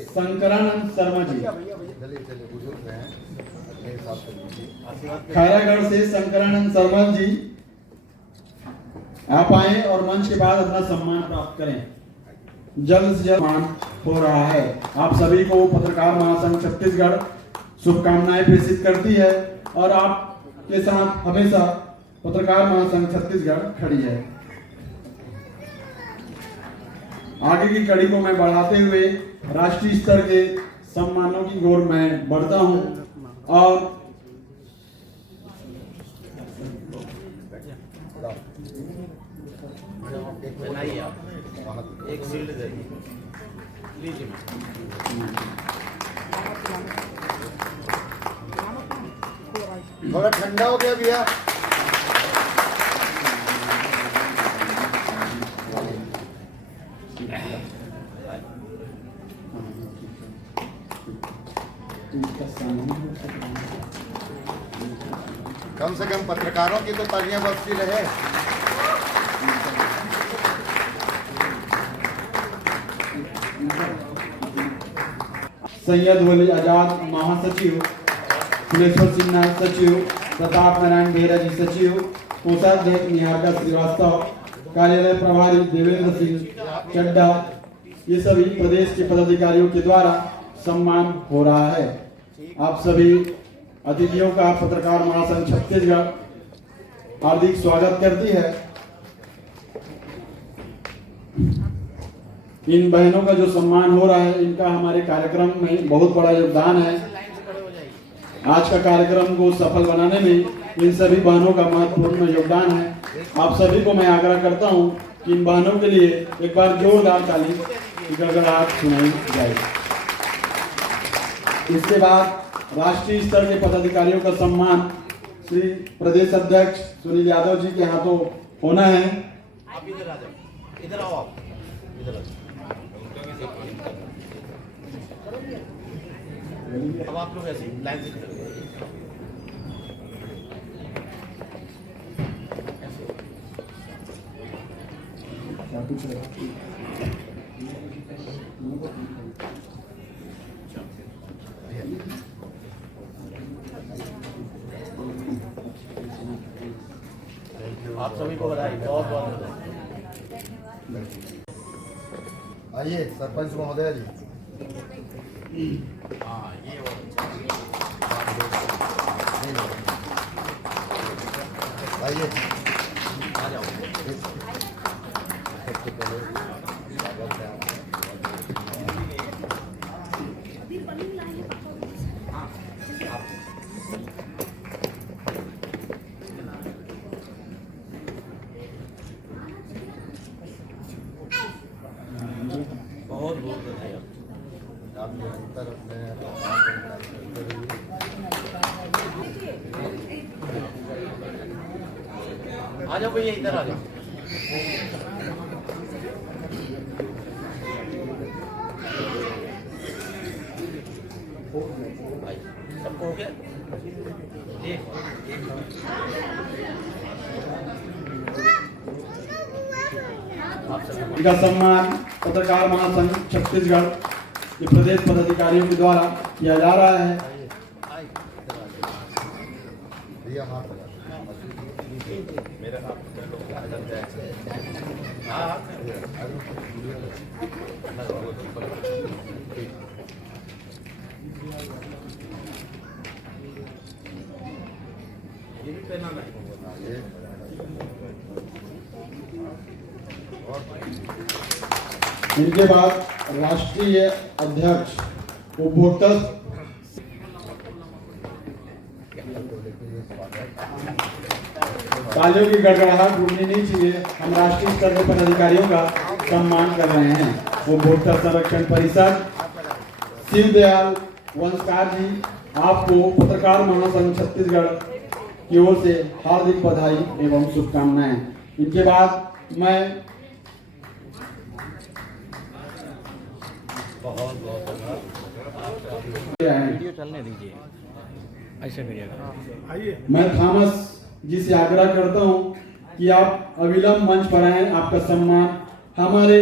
शंकरानंद शर्मा जी, चलिए बुजुर्ग हैं अपने हिसाब से। खैरागढ़ से शंकरानंद शर्मा जी आप आए और मंच के बाद अपना सम्मान प्राप्त करें। जल्द से जल्द सम्मान हो रहा है। आप सभी को पत्रकार महासंघ छत्तीसगढ़ शुभकामनाएं प्रेषित करती है और आपके साथ हमेशा पत्रकार महासंघ छत्तीसगढ़ खड़ी है। आगे की कड़ी को मैं बढ़ाते हुए राष्ट्रीय स्तर के सम्मानों की ओर मैं बढ़ता हूं और एक शील्ड दे लीजिए। थोड़ा ठंडा हो गया भैया। कम से कम पत्रकारों की तो तालियां बजती रहे। सैयद वली आजाद महासचिव, सुरेश्वर सिन्हा सचिव, प्रताप नारायण बेहरा जी सचिव, कोषाध्यक्ष निहारिका श्रीवास्तव, कार्यालय प्रभारी देवेंद्र सिंह चड्डा, ये सभी प्रदेश के पदाधिकारियों के द्वारा सम्मान हो रहा है। आप सभी अतिथियों का पत्रकार महासंघ छत्तीसगढ़ हार्दिक स्वागत करती है। इन बहनों का जो सम्मान हो रहा है, इनका हमारे कार्यक्रम में बहुत बड़ा योगदान है। आज का कार्यक्रम को सफल बनाने में इन सभी बहनों का महत्वपूर्ण योगदान है। आप सभी को मैं आग्रह करता हूं कि इन बहनों के लिए एक बार जोरदार ताली की गड़गड़ाहट सुनाई जाए। इसके बाद राष्ट्रीय स्तर के पदाधिकारियों का सम्मान श्री प्रदेश अध्यक्ष सुनील यादव जी के हाथों होना है। आप इधर आ जाओ, इधर आओ, आप इधर आ जाओ। अब आप लोग ऐसे लाइन से खड़े हो। आप सभी को बधाई, बहुत बहुत बधाई। आइए सरपंच महोदय जी। हाँ, ये आइए आ जाओ। सबसे पहले स्वागत है बहुत बहुत बधाई। आप निरंतर अपने आ जाओ भैया, इधर आ जाओ। भाई सबको हो गया? इनका सम्मान पत्रकार महासंघ छत्तीसगढ़ के प्रदेश पदाधिकारियों के द्वारा किया जा रहा है। भैया हाथ लगा। मेरा ये भी पहना नहीं। इनके बाद राष्ट्रीय अध्यक्ष उपभोक्ता तालियों की गड़गड़ाहट रुकनी नहीं चाहिए। हम राष्ट्रीय स्तर के पदाधिकारियों का सम्मान कर रहे हैं। उपभोक्ता संरक्षण परिषद शिव दयाल वंशकार जी, आपको पत्रकार महासंघ छत्तीसगढ़ की ओर से हार्दिक बधाई एवं शुभकामनाएं। इनके बाद मैं बहुत बहुत हैं। वीडियो चलने दीजिए। ऐसा करिएगा। मैं थॉमस जी से आग्रह करता हूं कि आप अविलंब मंच पर आए। आपका सम्मान हमारे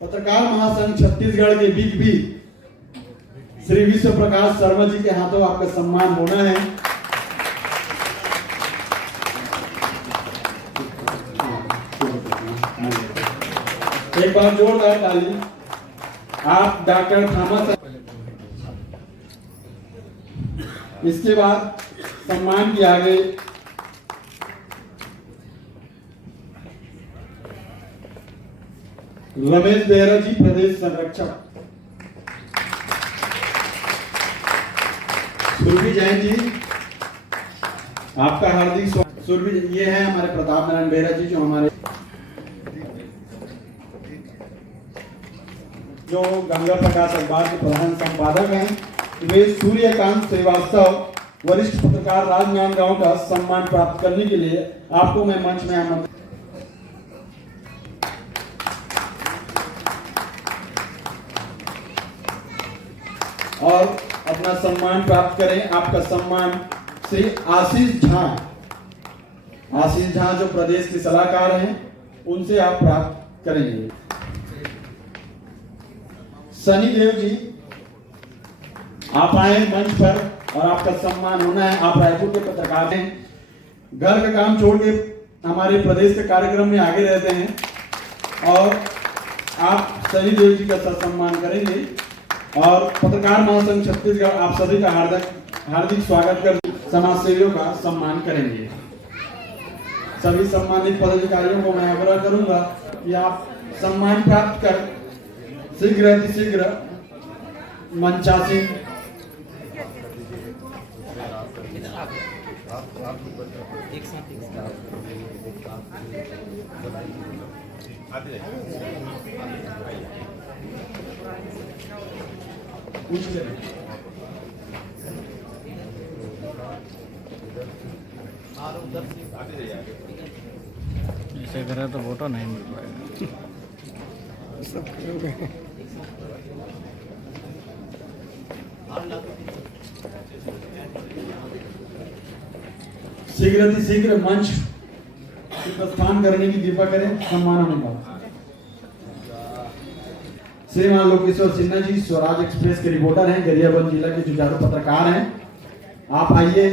पत्रकार महासंघ छत्तीसगढ़ के बिग बी श्री विश्व प्रकाश शर्मा जी के हाथों आपका सम्मान होना है। एक बार जोरदार ताली। आप डॉक्टर थॉमस। इसके बाद सम्मान किया आगे रमेश बेहरा जी, प्रदेश संरक्षक। सुरभि जैन जी, आपका हार्दिक स्वागत। सुरभि, ये है हमारे प्रताप नारायण बेहरा जी, जो गंगा प्रकाश अखबार के प्रधान संपादक हैं। वे सूर्यकांत श्रीवास्तव वरिष्ठ पत्रकार राजनांदगांव का सम्मान प्राप्त करने के लिए आपको मैं मंच में आमंत्रित। और अपना सम्मान प्राप्त करें। आपका सम्मान श्री आशीष झा। आशीष झा जो प्रदेश के सलाहकार हैं, उनसे आप प्राप्त करेंगे। सनी देव जी, आप आए मंच पर और आपका सम्मान होना है। आप रायपुर के पत्रकार हैं, घर का काम छोड़ के हमारे प्रदेश के कार्यक्रम में आगे रहते हैं और आप सनी देव जी का सम्मान करेंगे। और पत्रकार महासंघ छत्तीसगढ़ आप सभी का हार्दिक स्वागत कर समाज सेवियों का सम्मान करेंगे। सभी सम्मानित पदाधिकारियों को मैं आग्रह करूंगा कि आप सम्मान प्राप्त कर शीघ्र मंचासीन ऐसे करें तो फोटो नहीं मिल पाएगा। शीघ्र मंच प्रस्थान करने की कृपा करें। सम्मान होने का श्रीमान लोकेश्वर सिन्हा जी, स्वराज एक्सप्रेस के रिपोर्टर हैं, गरियाबंद जिला के जुझारू पत्रकार हैं। आप आइए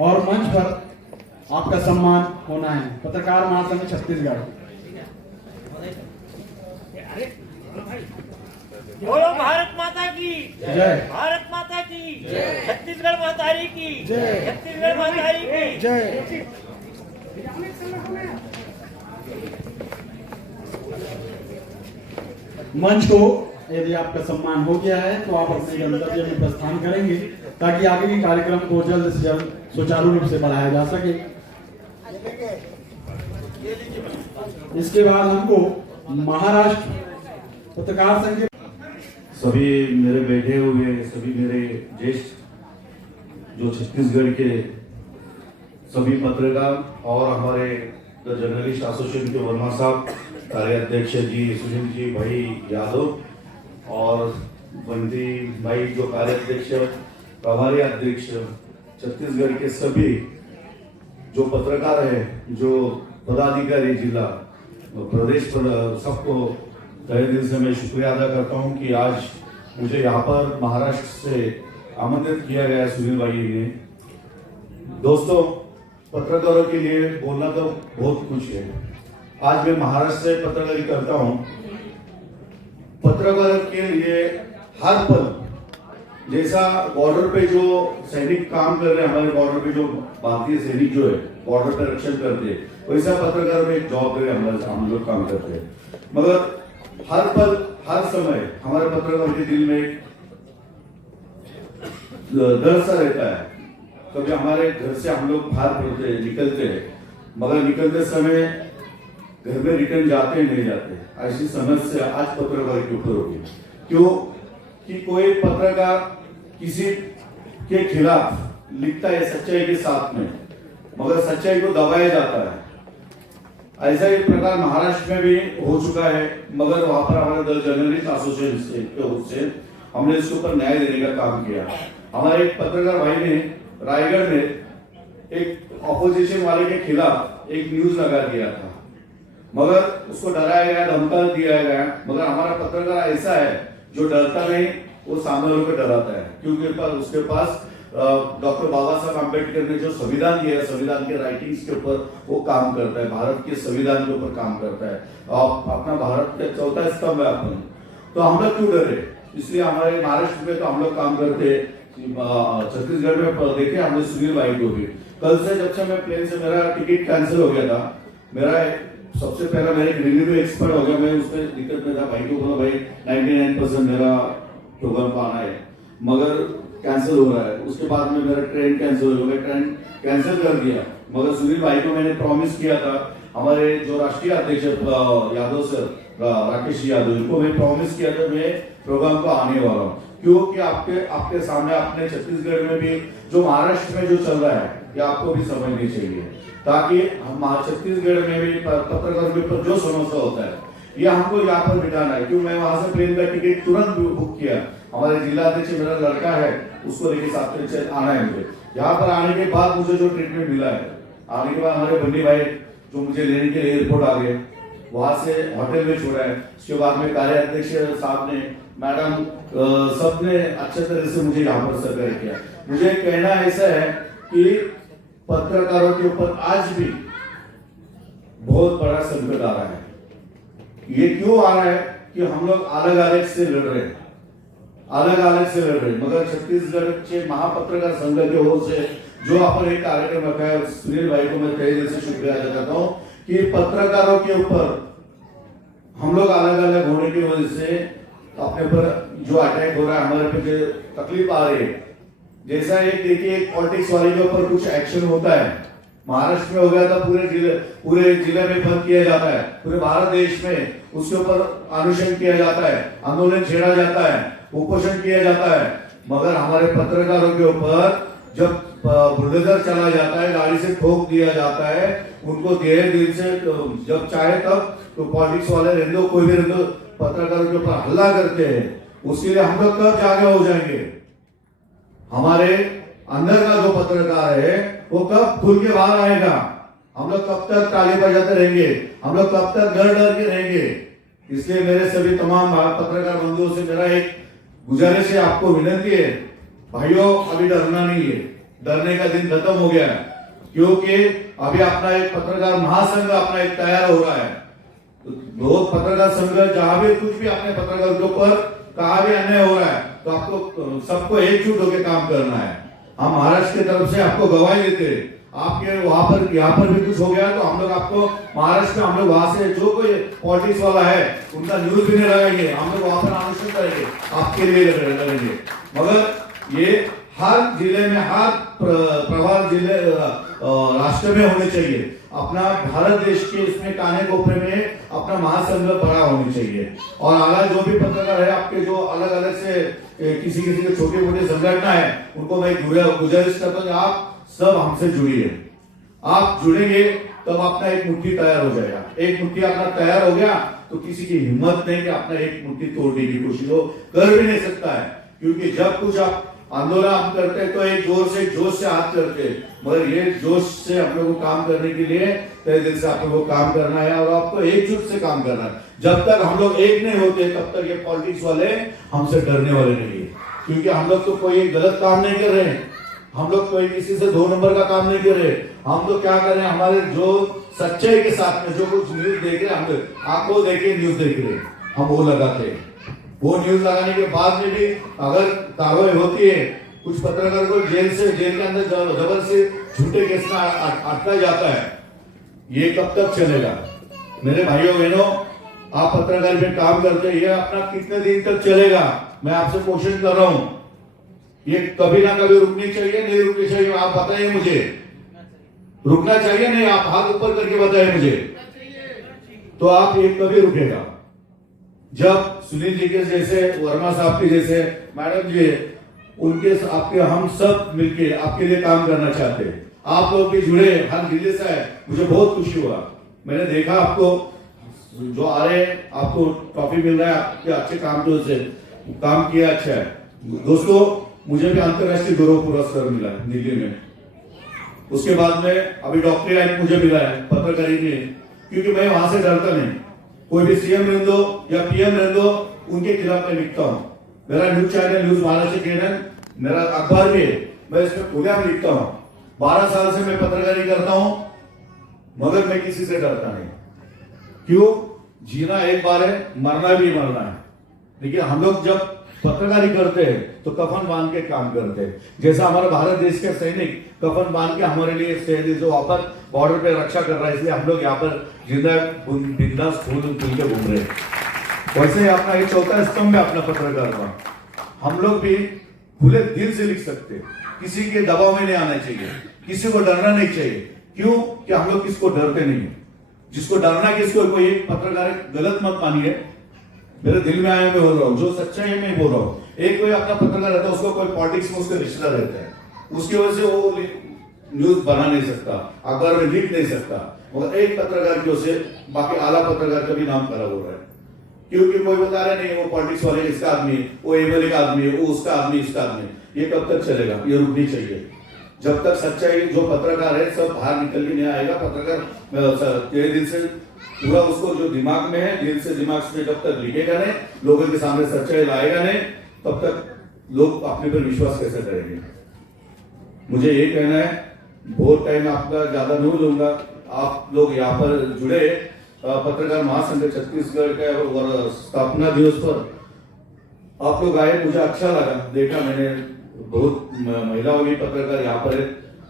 और मंच पर आपका सम्मान होना है। पत्रकार महासंघ छत्तीसगढ़। बोलो भारत माता की जय। भारत माता की जय। छत्तीसगढ़ मातारी की जय। छत्तीसगढ़ मातारी की जय। मंच को यदि आपका सम्मान हो गया है तो आप अपने गंतव्य में प्रस्थान करेंगे ताकि आगे के कार्यक्रम को जल्द से जल्द सुचारू रूप से बढ़ाया जा सके। इसके बाद हमको महाराष्ट्र पत्रकार संघ के सभी मेरे बैठे हुए सभी मेरे ज्येष्ठ जो छत्तीसगढ़ के सभी पत्रकार और हमारे द जर्नलिस्ट एसोसिएशन के वर्मा साहब, कार्याध्यक्ष जी सुनील जी भाई यादव और बंदी भाई जो कार्याध्यक्ष, प्रभारी अध्यक्ष, छत्तीसगढ़ के सभी जो पत्रकार हैं, जो पदाधिकारी जिला प्रदेश पर सबको तहे दिल से मैं शुक्रिया अदा करता हूं कि आज मुझे यहाँ पर महाराष्ट्र से आमंत्रित किया गया है सुनील भाई ने। दोस्तों, पत्रकारों के लिए बोलना तो बहुत कुछ है। आज मैं महाराष्ट्र से पत्रकारी करता हूं। पत्रकारों के लिए हर पल, जैसा बॉर्डर पे जो सैनिक काम कर रहे हैं, हमारे बॉर्डर पे जो भारतीय सैनिक जो है बॉर्डर पे रक्षण करते हैं, वैसा पत्रकार में एक जॉब है, हम लोग काम करते हैं। मगर हर पल हर समय हमारे पत्रकारों के दिल में एक डर सा रहता है। कभी हमारे घर से हम लोग बाहर पड़ते निकलते हैं, मगर निकलते समय घर में रिटर्न जाते नहीं जाते, ऐसी समस्या आज पत्रकार के ऊपर होगी। क्यों कि कोई पत्रकार किसी के खिलाफ लिखता है सच्चाई के साथ में, मगर सच्चाई को दबाया जाता है। ऐसा एक प्रकार महाराष्ट्र में भी हो चुका है, मगर वहां पर हमारे द जर्नलिस्ट एसोसिएशन के ओर से हमने इसके ऊपर न्याय देने का काम किया। हमारे एक पत्रकार भाई ने रायगढ़ में एक ऑपोजिशन वाले के खिलाफ एक न्यूज लगा दिया था, मगर उसको डराया गया, धमका दिया गया। मगर हमारा पत्रकार ऐसा है जो डरता नहीं, वो सामने वालों को डराता है, क्योंकि उसके पास डॉक्टर बाबा साहब आम्बेडकर ने जो संविधान दिया है, संविधान के राइटिंग्स के ऊपर वो काम करता है, भारत के संविधान के ऊपर काम करता है। अपना भारत का चौथा स्तंभ है अपन, तो हम लोग क्यों डरे? इसलिए हमारे महाराष्ट्र में तो हम लोग काम करते, छत्तीसगढ़ में देखे हमने सुनील भाई को भी। कल से जब से मैं प्लेन से मेरा टिकट कैंसिल हो गया था, मेरा सबसे पहला मेरा एक रिव्यू एक्सपर्ट हो गया, मैं उसमें दिक्कत में था, भाई को बोला भाई 99% मेरा प्रोग्राम को आना है, मगर कैंसिल हो रहा है। उसके बाद में मेरा ट्रेन कैंसिल हो गया, ट्रेन कैंसिल कर दिया। मगर सुनील भाई को मैंने प्रॉमिस किया था, हमारे जो राष्ट्रीय अध्यक्ष यादव सर, राकेश यादव, इनको मैं प्रॉमिस किया था मैं प्रोग्राम को आने वाला हूँ, क्योंकि आपके सामने अपने छत्तीसगढ़ में भी जो महाराष्ट्र में जो चल रहा है ये आपको भी समझनी चाहिए, ताकि हम छत्तीसगढ़ में भी पत्रकार के ऊपर जो समस्या होता है ये हमको यहाँ पर मिटाना है। क्यों मैं वहां से प्लेन का टिकट तुरंत बुक किया, हमारे जिला अध्यक्ष मेरा लड़का है, उसको लेके साथ आना है मुझे। यहाँ पर आने के बाद मुझे जो ट्रीटमेंट मिला है, आने के बाद हमारे बन्नी भाई जो मुझे लेने के लिए एयरपोर्ट आ गए, वहां से होटल में छोड़ा है। उसके बाद में कार्याध्यक्ष साहब ने, मैडम, सबने अच्छे तरह से मुझे यहाँ पर सहयोग किया। मुझे कहना ऐसा है कि पत्रकारों के ऊपर आज भी बहुत बड़ा संकट आ रहा है। ये क्यों आ रहा है कि हम लोग अलग अलग से लड़ रहे हैं, मगर छत्तीसगढ़ के महापत्रकार संघ के ओर से जो अपन एक कार्यक्रम रखा है, सुनील भाई को मैं तहे दिल से शुक्रिया अदा करता हूँ कि पत्रकारों के ऊपर हम लोग अलग अलग होने की वजह से अपने पर जो अटैक हो रहा है, हमारे पे जो तकलीफ आ रही है, जैसा एक देखिए एक पॉलिटिक्स वाले के ऊपर कुछ एक्शन होता है, महाराष्ट्र में हो गया था, पूरे जिले में बंद किया जाता है, पूरे भारत देश में उसके ऊपर अनुशंसन किया जाता है, आंदोलन छेड़ा जाता है, उपोषण किया जाता है, मगर हमारे पत्रकारों के ऊपर जब बुलडोजर चला जाता है, गाड़ी से ठोक दिया जाता है, उनको देर दिल से जब चाहे तब तो पॉलिटिक्स वाले रहने, कोई भी रहने, पत्रकारों के ऊपर हल्ला करते हैं। उसके लिए हम लोग कब जागे हो जाएंगे? हमारे अंदर का जो पत्रकार है वो कब खुल के बाहर आएगा? हम लोग कब तक ताली बजाते रहेंगे? हम लोग कब तक डर के रहेंगे? इसलिए मेरे सभी तमाम पत्रकार बंधुओं से मेरा एक गुजारिश है, आपको विनती है, भाइयों अभी डरना नहीं है, डरने का दिन खत्म हो गया है, क्योंकि अभी अपना एक पत्रकार महासंघ अपना एक तैयार हो रहा है। तो पत्रकार संघ जहां भी कुछ भी अपने पत्रकार के ऊपर कहा भी अन्याय हो रहा है, तो आपको सबको एकजुट होकर काम करना है। हम महाराष्ट्र की तरफ से आपको गवाही देते हैं, आपके वहां पर यहाँ पर भी कुछ हो गया तो हम लोग आपको महाराष्ट्र में, हम लोग वहां से जो कोई पॉलिटिक्स वाला है उनका न्यूज भी नहीं लगाएंगे, हम लोग वहां पर अनुष्ठान करेंगे, आपके लिए करेंगे। मगर ये हर जिले में, हर प्रभाव जिले राष्ट्र में होने चाहिए। अपना भारत देश के इसमें काने कोपरे में अपना महासंघ बड़ा होनी चाहिए। और अलग जो भी पत्रकार है, आपके जो अलग अलग से किसी के छोटे मोटे संगठन है, उनको मैं गुजारिश करता हूँ आप सब हमसे जुड़िए। आप जुड़ेंगे तब अपना एक मुट्ठी तैयार हो जाएगा। एक मुट्ठी अपना तैयार हो गया तो किसी की हिम्मत नहीं कि अपना एक मुट्ठी तोड़ने की कोशिश हो, कर भी नहीं सकता है। क्योंकि जब कुछ आप आंदोलन हम करते हैं तो एक जोश से हाथ करते हैं, मगर ये जोश से हम लोग को काम करने के लिए तहे दिल से आप लोगों को काम करना है और आपको एकजुट से काम करना है। जब तक हम लोग एक नहीं होते तब तक ये पॉलिटिक्स वाले हमसे डरने वाले नहीं है, क्योंकि हम लोग तो कोई गलत काम नहीं कर रहे हैं, हम लोग कोई किसी से 2 नंबर का काम नहीं कर रहे। हम तो क्या कर रहे हैं, हमारे जो सच्चाई के साथ में जो कुछ न्यूज देख रहे हैं, हम आपको देखे न्यूज देख रहे हैं, हम वो लगाते हैं। वो न्यूज लगाने के बाद में भी अगर कार्रवाई होती है, कुछ पत्रकार को जेल के अंदर जबर से झूठे केस में अटका जाता है, ये कब तक चलेगा? मेरे भाइयों बहनों, आप पत्रकार में काम करते हैं, ये अपना कितने दिन तक चलेगा? मैं आपसे क्वेश्चन कर रहा हूं, ये कभी ना कभी रुकनी चाहिए, नहीं रुकनी चाहिए? आप बताइए मुझे, रुकना चाहिए नहीं? आप हाथ ऊपर करके बताइए मुझे, तो आप ये कभी रुकेगा? जब सुनील जी के जैसे, वर्मा साहब के जैसे, मैडम जी, उनके आपके हम सब मिलके आपके लिए काम करना चाहते हैं। आप लोग भी जुड़े, हर जिले से है, मुझे बहुत खुशी हुआ। मैंने देखा आपको जो आ रहे हैं, आपको ट्रॉफी मिल रहा है, आपके अच्छे काम तो से काम किया, अच्छा है। दोस्तों, मुझे भी अंतर्राष्ट्रीय गौरव पुरस्कार मिला है दिल्ली में। उसके बाद में अभी डॉक्टरेट मुझे मिला है पत्रकारिता में, क्योंकि मैं वहां से डरता नहीं। कोई भी सीएम रहने दो या पीएम रहने दो, उनके खिलाफ मैं लिखता हूँ। मेरा न्यूज चैनल न्यूज महाराष्ट्र केडन, मेरा अखबार भी है, मैं इसमें खुलेआम लिखता हूँ। 12 साल से मैं पत्रकारिता करता हूँ, मगर मैं किसी से डरता नहीं। क्यों? जीना एक बार है, मरना भी मरना है। लेकिन हम लोग जब पत्रकारी करते हैं तो कफन बांध के काम करते हैं। जैसा हमारा भारत देश के सैनिक कफन बांध के हमारे लिए जो वापस बॉर्डर पे रक्षा कर रहा है, इसलिए हम लोग यहाँ पर जिंदा बिंदास फूल खुल के घूम रहे हैं। वैसे ही अपना ये चौथा स्तंभ है अपना पत्रकार का। हम लोग भी खुले दिल से लिख सकते हैं, किसी के दबाव में नहीं आना चाहिए, किसी को डरना नहीं चाहिए। क्यों? कि हम लोग किसको डरते नहीं। जिसको डरना किसको, कोई पत्रकार गलत मत मानिए, मेरे दिल में आया मैं बोल रहा हूँ, जो सच्चाई है मैं बोल रहा हूँ। एक कोई अपना पत्रकार रहता है, उसको कोई पॉलिटिक्स में उसका रिश्ता रहता है, उसकी वजह से वो न्यूज बना नहीं सकता, अखबार में लिख नहीं सकता। मगर एक पत्रकार की वजह से बाकी आला पत्रकार का भी नाम खराब हो रहा है। क्योंकि कोई बता रहा नहीं वो पॉलिटिक्स वाले इसका आदमी, वो एमएलए का आदमी, वो उसका आदमी, इसका आदमी। ये कब तक चलेगा? ये रुकनी चाहिए। जब तक सच्चाई जो पत्रकार है सब बाहर निकल के नहीं आएगा, पत्रकार तेरे दिल से पूरा उसको जो दिमाग में है, दिल से दिमाग से जब तक लिखेगा नहीं, लोगों के सामने सच्चाई लाएगा नहीं, तब तक लोग अपने पर विश्वास कैसे करेंगे? मुझे ये कहना है, बहुत टाइम आपका ज्यादा नहीं लूंगा। आप लोग यहाँ पर जुड़े पत्रकार महासंघ छत्तीसगढ़ के और स्थापना दिवस पर आप लोग आए, मुझे अच्छा लगा। देखा मैंने बहुत महिलाओं भी पत्रकार यहाँ पर है,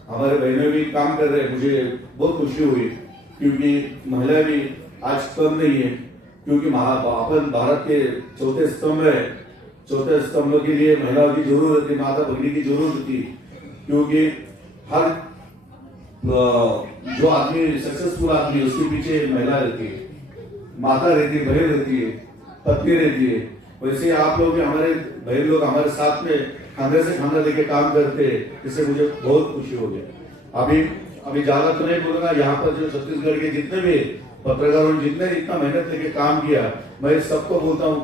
हमारे बहनें भी काम कर रहे हैं, मुझे बहुत खुशी हुई। क्योंकि महिला भी आज कम नहीं है, क्योंकि अपन भारत के चौथे स्तंभ है। चौथे स्तंभ के लिए महिलाओं की जरूरत थी, माता भगिनी की जरूरत थी। क्योंकि हर जो आदमी सक्सेसफुल आदमी, उसके पीछे महिला रहती है, माता रहती है, बहन रहती है, पत्नी रहती है। वैसे आप लोग भी, हमारे बहन लोग हमारे साथ में खाने से खाना लेके काम करते हैं, इससे मुझे बहुत खुशी हो गया। अभी ज्यादा तो नहीं बोलूंगा, यहाँ पर जो छत्तीसगढ़ के जितने भी पत्रकारों ने जितने इतना मेहनत लेके काम किया, मैं सबको बोलता हूँ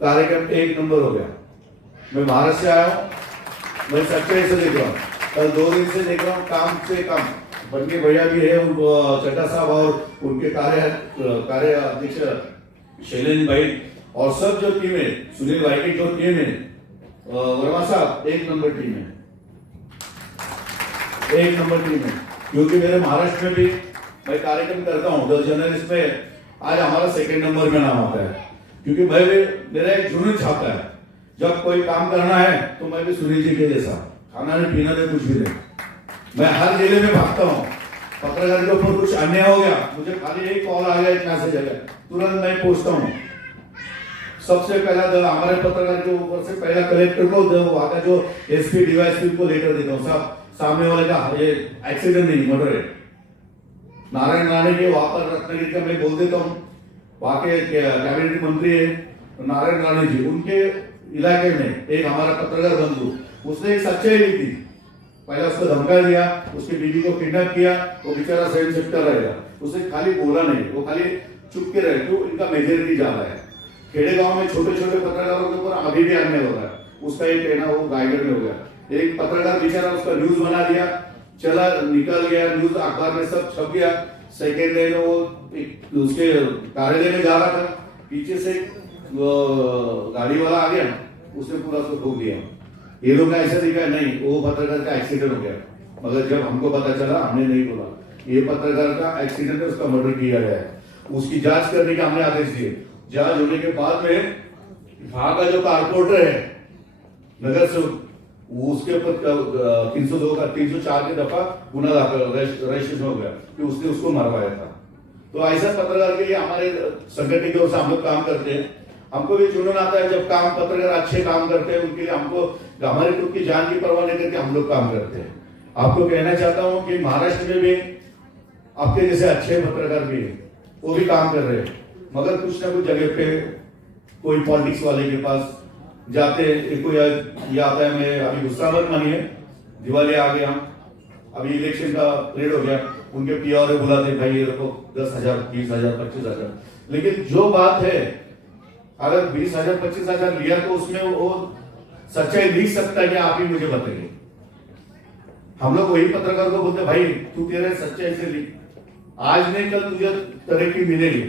कार्यक्रम 1 नंबर हो गया। मैं महाराष्ट्र से आया हूँ, मैं सच्चाई से देख रहा हूँ, कल 2 दिन से देख रहा हूँ, काम से काम बनके भैया भी है, चड्डा साहब और उनके कार्य अध्यक्ष शैलेंद्र भाई और सब जो टीम है, सुनील भाई की जो टीम है, वर्मा साहब 1 नंबर टीम है, 1 नंबर टीम है। क्योंकि मेरे महाराष्ट्र में भी मैं कार्यक्रम करता हूँ, द जर्नलिस्ट में आज हमारा 2nd नंबर में नाम आता है। क्योंकि मैं भी, मेरा एक जुनून छापता है, जब कोई काम करना है तो मैं भी सुनील जी के जैसा, खाना नहीं पीना नहीं कुछ भी नहीं, मैं हर जिले में भागता हूँ। पत्रकार के ऊपर कुछ अन्याय हो गया, मुझे खाली एक कॉल आ गया एक मैसेज आ गया, तुरंत मैं पूछता हूँ। सबसे पहला हमारे पत्रकार के ऊपर से पहला कलेक्टर को, वहां का जो एसपी डीवाईएसपी को लेटर देता हूँ, सब सामने वाले का ये एक्सीडेंट नहीं, मर्डर है। नारायण राणे के वहां पर रत्नागिरी का मैं बोल देता हूँ, वहां के कैबिनेट मंत्री है नारायण राणे जी, उनके इलाके में एक हमारा पत्रकार बंधु, उसने एक सच्चाई ली थी। पहले उसको धमका दिया, उसकी बीवी को किडनैप किया, वो बेचारा सही सेक्टर रहेगा, उसने खाली बोला नहीं, वो खाली चुप के रहे। तो इनका मेजोरिटी ज्यादा है। खेड़े गांव में छोटे छोटे पत्रकारों के ऊपर अभी भी अन्याय हो रहा है। उसका एक कहना वो रायगढ़ में हो गया, एक पत्रकार बेचारा उसका न्यूज बना दिया, चला निकल गया, न्यूज अखबार में सब छप गया। सेकेंड डे में वो उसके कार्यालय में जा रहा था, पीछे से गाड़ी वाला आ गया, उसने पूरा उसको ठोक दिया। ये लोग ऐसा दिखा नहीं, वो पत्रकार का एक्सीडेंट हो गया, मगर जब हमको पता चला हमने नहीं बोला ये पत्रकार का एक्सीडेंट है, उसका मर्डर किया गया है। उसकी जांच करने के हमने आदेश दिए। जांच होने के बाद में वहां का जो कारपोरेटर है नगर से, उसके ऊपर 302 का 304 के दफा गुना दाखिल रजिस्ट्रेशन हो गया कि उसने उसको मरवाया था। तो ऐसा पत्रकार के लिए हमारे संगठन की ओर से हम लोग काम करते हैं। हमको भी जुनून आता है जब काम पत्रकार अच्छे काम करते हैं, उनके लिए हमको हमारे खुद की जान की परवाह नहीं करके हम लोग काम करते हैं। आपको कहना चाहता हूं कि महाराष्ट्र में भी आपके जैसे अच्छे पत्रकार भी है, वो भी काम कर रहे हैं, मगर कुछ ना कुछ जगह पे कोई पॉलिटिक्स वाले के पास जाते हैं। कोई ये आता है, मैं अभी गुस्सा मत मानिए, दिवाली आ गया, अभी इलेक्शन का पीरियड हो गया, उनके पीआर बुलाते भाई ये देखो 10,000 20,000 25,000, लेकिन जो बात है अगर 20,000 25,000 लिया तो उसमें वो सच्चाई लिख सकता है कि आप ही मुझे बताइए। हम लोग वही पत्रकार को बोलते भाई तू तेरे सच्चाई से लिख, आज नहीं कल तुझे तरक्की मिलेगी,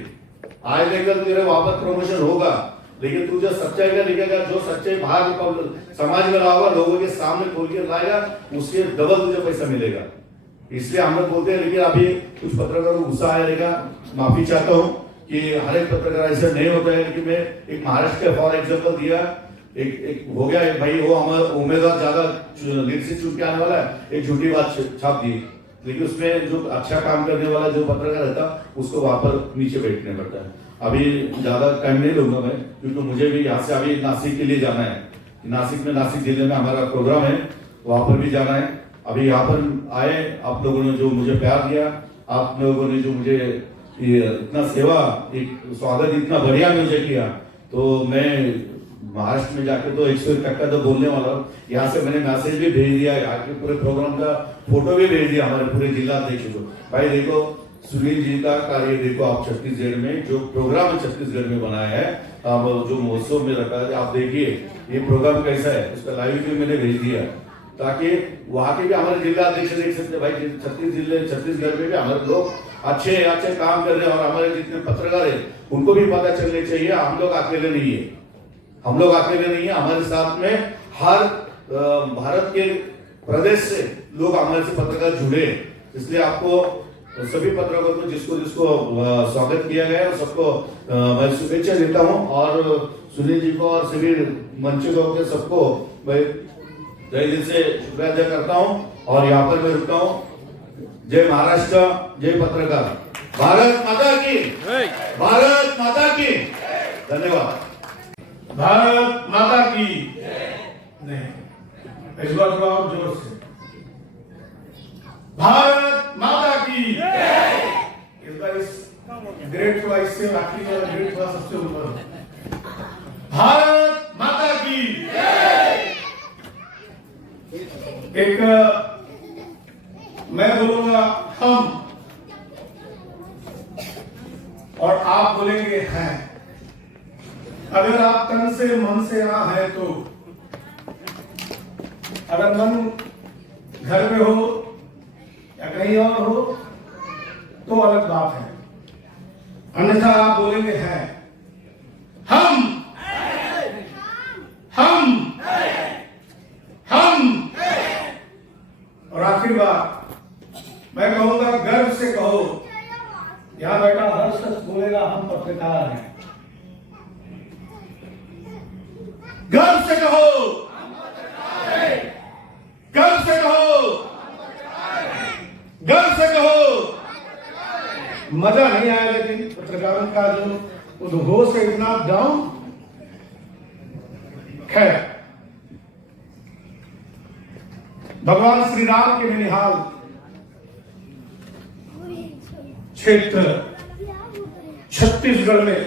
आज नहीं कल तेरे वापस प्रमोशन होगा, लेकिन तू जो सच्चाई का लिखेगा, जो सच्चाई बाहर समाज में लाओगा, लोगों के सामने खोल के लाएगा, उसके डबल तुझे पैसा मिलेगा। इसलिए हम लोग बोलते हैं, लेकिन अभी कुछ पत्रकारों को गुस्सा आएगा, माफी चाहता हूँ कि हर एक पत्रकार ऐसा नहीं होता है। लेकिन मैं एक महाराष्ट्र का फॉर एग्जाम्पल दिया, एक हो गया एक भाई वो हमारा उम्मीदवार ज्यादा लीड से चुन के आने वाला है, एक झूठी बात छाप दी, लेकिन उसमें जो अच्छा काम करने वाला जो पत्रकार रहता उसको वहां पर नीचे बैठने पड़ता है। अभी ज्यादा टाइम नहीं लूंगा मैं, क्योंकि मुझे भी यहाँ से अभी नासिक के लिए जाना है। नासिक में, नासिक जिले में हमारा प्रोग्राम है, वहां पर भी जाना है। अभी यहाँ पर आए, आप लोगों ने जो मुझे प्यार दिया, आप लोगों ने जो मुझे इतना सेवा, एक स्वागत इतना बढ़िया मुझे किया, तो मैं महाराष्ट्र में जाके तो 101 तो बोलने वाला हूँ। यहाँ से मैंने मैसेज भी भेज दिया, यहाँ के पूरे प्रोग्राम का फोटो भी भेज दिया हमारे पूरे जिला अध्यक्ष को, भाई देखो सुनील जी का कार्य देखो, आप छत्तीसगढ़ में जो प्रोग्राम छत्तीसगढ़ में बनाया है, अब जो महोत्सव में रखा है, आप देखिए ये प्रोग्राम कैसा है, उसका लाइव भी मैंने भेज दिया, ताकि वहां के भी हमारे जिला अध्यक्ष देख सकते भाई छत्तीसगढ़ में भी हमारे लोग अच्छे अच्छे काम कर रहे हैं, और हमारे जितने पत्रकार है उनको भी पता चलने चाहिए हम लोग अकेले नहीं है, हम लोग अकेले नहीं है, हमारे साथ में हर भारत के प्रदेश से लोग हमारे से पत्रकार जुड़े। इसलिए आपको सभी पत्रकारों को जिसको जिसको स्वागत किया गया है सबको मैं शुभेच्छा देता हूं, और सुनील जी को और सभी मंचों के सबको मैं जय दिल से शुक्रिया अदा करता हूं, और यहाँ पर मैं रुकता हूं। जय महाराष्ट्र, जय पत्रकार, भारत माता की, भारत माता की, धन्यवाद। भारत माता की नहीं, इस बार थोड़ा और जोर से, भारत माता की। इस बार इस ग्रेट थोड़ा इससे आखिरी वाला ग्रेट थोड़ा सबसे ऊपर, भारत माता की। एक मैं बोलूंगा हम, और आप बोलेंगे हैं। अगर आप तन से मन से यहाँ है तो, अगर मन घर में हो या कहीं और हो तो अलग बात है, अन्यथा आप बोलेंगे हैं। हम और आखिर बात मैं कहूंगा, गर्व से कहो, यहां बैठा हर शख्स बोलेगा हम पत्रकार हैं। गर्व से कहो, गर्व से कहो, गर्व से कहो। मजा नहीं आया, लेकिन पत्रकारों का जो उद्घोष है इतना डाउन, खैर भगवान श्री राम के निहाल क्षेत्र छत्तीसगढ़ में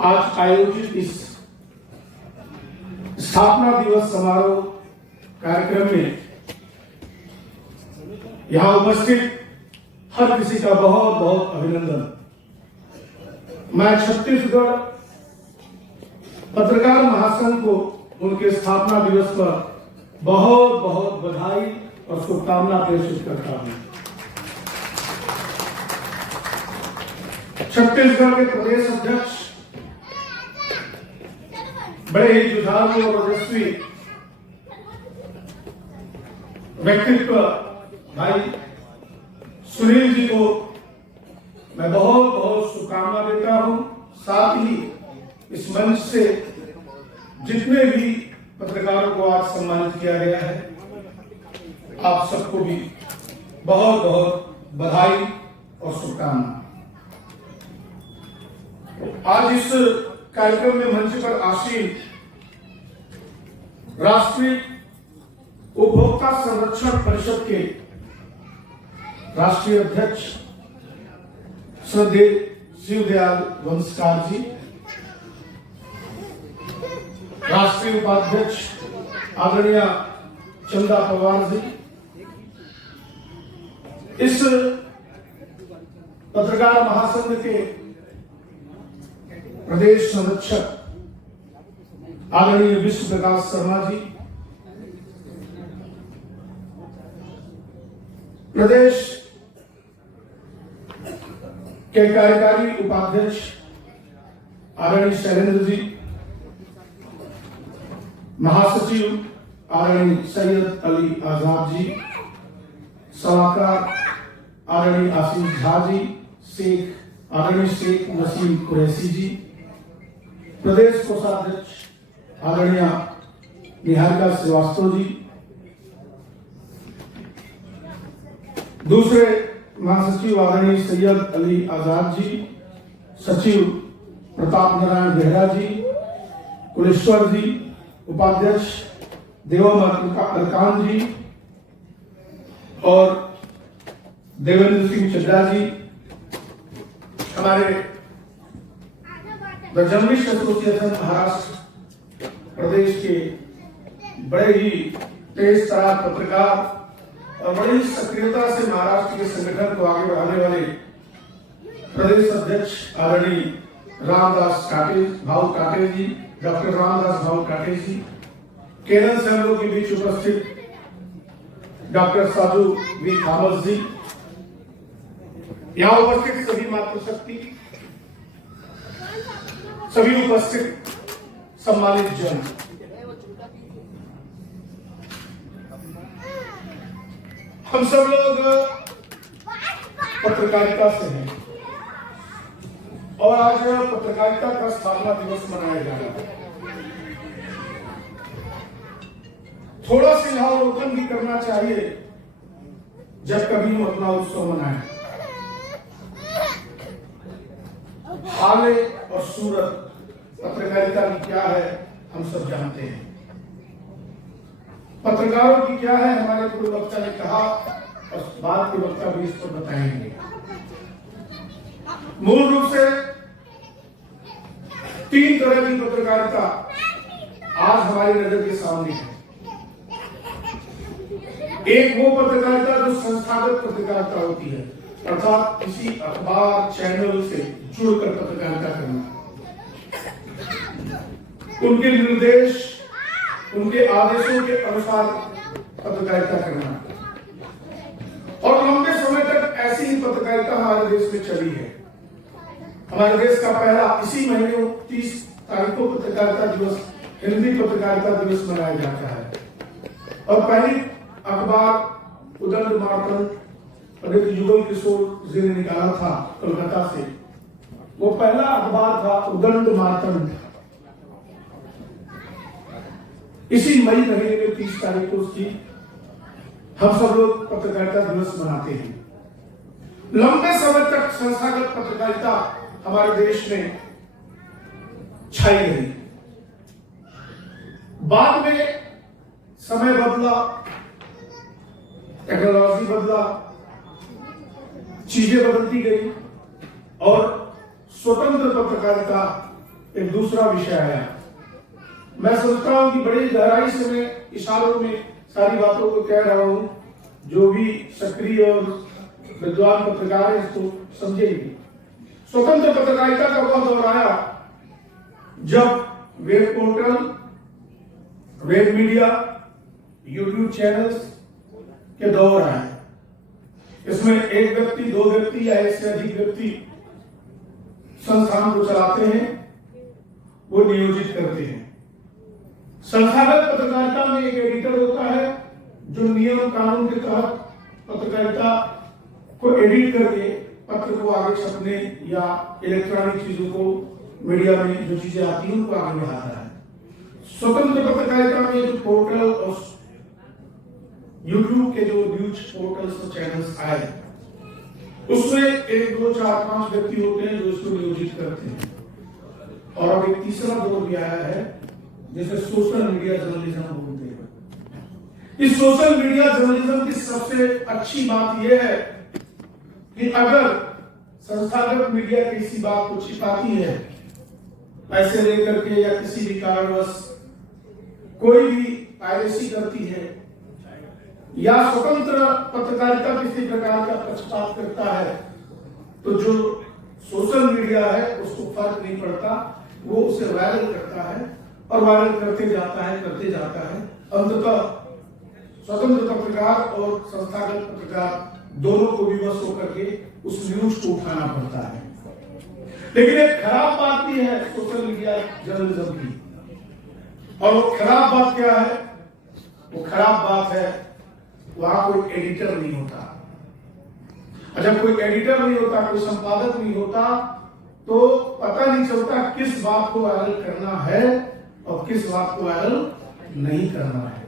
आज आयोजित इस स्थापना दिवस समारोह कार्यक्रम में यहां उपस्थित हर किसी का बहुत बहुत अभिनंदन। मैं छत्तीसगढ़ पत्रकार महासंघ को उनके स्थापना दिवस पर बहुत बहुत बधाई और शुभकामना प्रेषित करता हूं। छत्तीसगढ़ के प्रदेश अध्यक्ष बड़े ही जुझारू और ओजस्वी व्यक्तित्व भाई सुनील जी को मैं बहुत बहुत शुभकामना देता हूं। साथ ही इस मंच से जितने भी पत्रकारों को आज सम्मानित किया गया है, आप सबको भी बहुत बहुत बधाई और शुभकामना। आज इस कार्यक्रम में मंच पर आसीन राष्ट्रीय उपभोक्ता संरक्षण परिषद के राष्ट्रीय अध्यक्ष श्रद्धेय शिवदयाल वंशकार जी, राष्ट्रीय उपाध्यक्ष आदरणीय चंदा पवार जी, इस पत्रकार महासंघ के प्रदेश संरक्षक आदरणीय विश्व प्रकाश शर्मा जी, प्रदेश के कार्यकारी उपाध्यक्ष आदरणीय शैलेंद्र जी, महासचिव आदरणीय सैयद अली आजाद जी, सलाहकार आदरणीय आशीष झा जी, शेख आदरणीय शेख नसीम कुरैशी जी, प्रदेश कोषाध्यक्ष आदरणीय निहारिका श्रीवास्तव जी, दूसरे महासचिव आदरणीय सैयद अली आजाद जी, सचिव प्रताप नारायण बेहरा जी, कुलेश्वर जी, उपाध्यक्ष देवम अरकान जी और देवेंद्र सिंह चड्डा जी, हमारे द जर्नलिस्ट एसोसिएशन महाराष्ट्र प्रदेश के बड़े ही तेज तरार पत्रकार और बड़ी सक्रियता से महाराष्ट्र के संगठन को आगे बढ़ाने वाले प्रदेश अध्यक्ष आदरणीय रामदास भाऊ काटे जी, डॉक्टर रामदास भाऊ काटे जी, केरल से हम लोग के बीच उपस्थित डॉक्टर साधु वी थॉमस जी, यहाँ उपस्थित सभी मातृशक्ति, सभी उपस्थित सम्मानित जन, हम सब लोग पत्रकारिता से हैं और आज पत्रकारिता का स्थापना दिवस मनाया जा रहा है। थोड़ा सा अवलोकन भी करना चाहिए जब कभी हम अपना उत्सव मनाएं। हाल और सूरत पत्रकारिता की क्या है हम सब जानते हैं, पत्रकारों की क्या है हमारे पूर्व वक्ता ने कहा और बाद के वक्ता भी इस पर बताएंगे। मूल रूप से 3 तरह की पत्रकारिता आज हमारी नजर के सामने है। एक वो पत्रकारिता जो संस्थागत पत्रकारिता होती है, अर्थात किसी अखबार चैनल से जुड़कर पत्रकारिता करना, उनके निर्देश उनके आदेशों के अनुसार पत्रकारिता करना, और लंबे समय तक ऐसी ही पत्रकारिता हमारे देश में चली है। हमारे देश का पहला इसी महीने 30 तारीख को पत्रकारिता दिवस, हिंदी पत्रकारिता दिवस मनाया जाता है और पहली अखबार उदंड मार्तंड पंडित युगल किशोर जी ने निकाला था कोलकाता से। वो पहला अखबार था उदंड मार्तंड। इसी मई महीने में 30 तारीख को उसकी हम सब लोग पत्रकारिता दिवस मनाते हैं। लंबे समय तक संस्थागत पत्रकारिता हमारे देश में छाई रही। बाद में समय बदला, टेक्नोलॉजी बदला, चीजें बदलती गई और स्वतंत्र पत्रकारिता एक दूसरा विषय आया। मैं सोचता हूं कि बड़ी गहराई से मैं इशारों में सारी बातों को कह रहा हूं, जो भी सक्रिय और विद्वान पत्रकार है इसको समझेंगे। स्वतंत्र पत्रकारिता का वह दौर आया जब web portal, web media, YouTube channels के दौर आए। इसमें एक व्यक्ति, 2 व्यक्ति या इससे अधिक व्यक्ति संस्थान को चलाते हैं, वो नियोजित करते हैं। संस्थागत पत्रकारिता में एक एडिटर होता है जो नियम कानून के तहत पत्रकारिता को एडिट करके पत्र को आगे छपने या इलेक्ट्रॉनिक चीजों को मीडिया में जो चीजें आती हैं उनको आगे बढ़ाता है। स्वतंत्र पत्रकारिता में जो पोर्टल और यूट्यूब के जो न्यूज पोर्टल्स और चैनल्स आए, उसमें 1, 2, 4, 5 व्यक्ति होते हैं जो इसको नियोजित करते हैं। और अब एक तीसरा दौर भी आया है जिसे सोशल मीडिया जर्नलिज्म बोलते हैं। इस सोशल मीडिया जर्नलिज्म की सबसे अच्छी बात यह है कि अगर संस्थागत मीडिया किसी बात को छिपाती है, पैसे लेकर के या किसी भी कारणवश कोई भी पायरेसी करती है या स्वतंत्र पत्रकारिता किसी प्रकार का पक्षपात करता है, तो जो सोशल मीडिया है उसको फर्क नहीं पड़ता, वो उसे वायरल करता है और वायरल करते जाता है अंततः स्वतंत्र पत्रकार और संस्थागत पत्रकार दोनों को विवश होकर के उस न्यूज को उठाना पड़ता है। लेकिन एक खराब बात भी है सोशल मीडिया जर्नलिज्म की, और वो खराब बात क्या है? वो खराब बात है वहां कोई एडिटर नहीं होता। और जब कोई एडिटर नहीं होता, कोई संपादक नहीं होता, तो पता नहीं चलता किस बात को वायरल करना है और किस बात को वायरल नहीं करना है।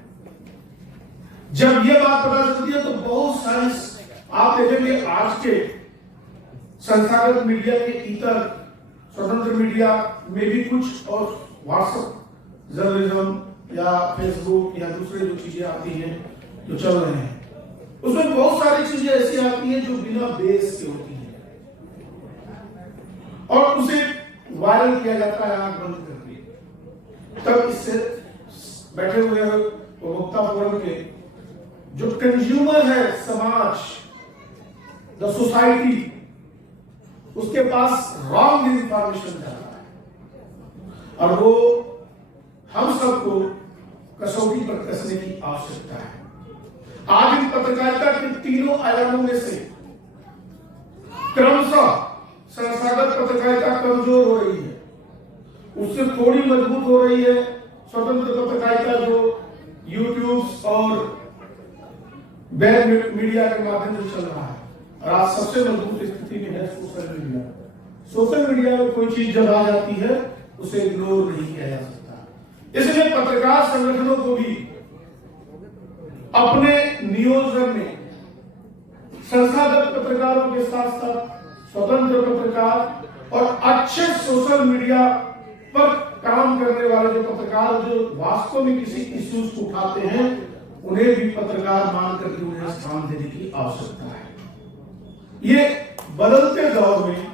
जब ये बात पता चलती है तो बहुत सारी आप देखेंगे आज के संस्थागत मीडिया के इतर स्वतंत्र मीडिया में भी कुछ, और व्हाट्सएप जर्नलिज्म या फेसबुक या दूसरे जो चीजें आती हैं जो चल रहे हैं, उसमें बहुत सारी चीजें ऐसी आती हैं जो बिना बेस के होती हैं और उसे वायरल किया जाता है आंख बंद करके। तब इससे बैठे हुए उपभोक्ता फोरम के जो कंज्यूमर है, समाज, द सोसाइटी, उसके पास रॉन्ग इंफॉर्मेशन जा रहा है और वो हम सबको कसौटी पर कसने की आवश्यकता है। आज इन पत्रकारिता के तीनों आयामों में से क्रमशः संस्थागत पत्रकारिता कमजोर हो रही है, उससे थोड़ी मजबूत हो रही है स्वतंत्र पत्रकारिता जो यूट्यूब और वेब मीडिया के माध्यम से चल रहा है। और आज सबसे मजबूत स्थिति में है सोशल मीडिया। सोशल मीडिया में कोई चीज जब आ जाती है उसे इग्नोर नहीं किया जा सकता। इसलिए पत्रकार संगठनों को भी अपने नियोजन में संस्थागत पत्रकारों के साथ साथ स्वतंत्र पत्रकार और अच्छे सोशल मीडिया पर काम करने वाले जो पत्रकार जो वास्तव में किसी इश्यूज को उठाते हैं, उन्हें भी पत्रकार मानकर के उन्हें स्थान देने की आवश्यकता है। ये बदलते दौर में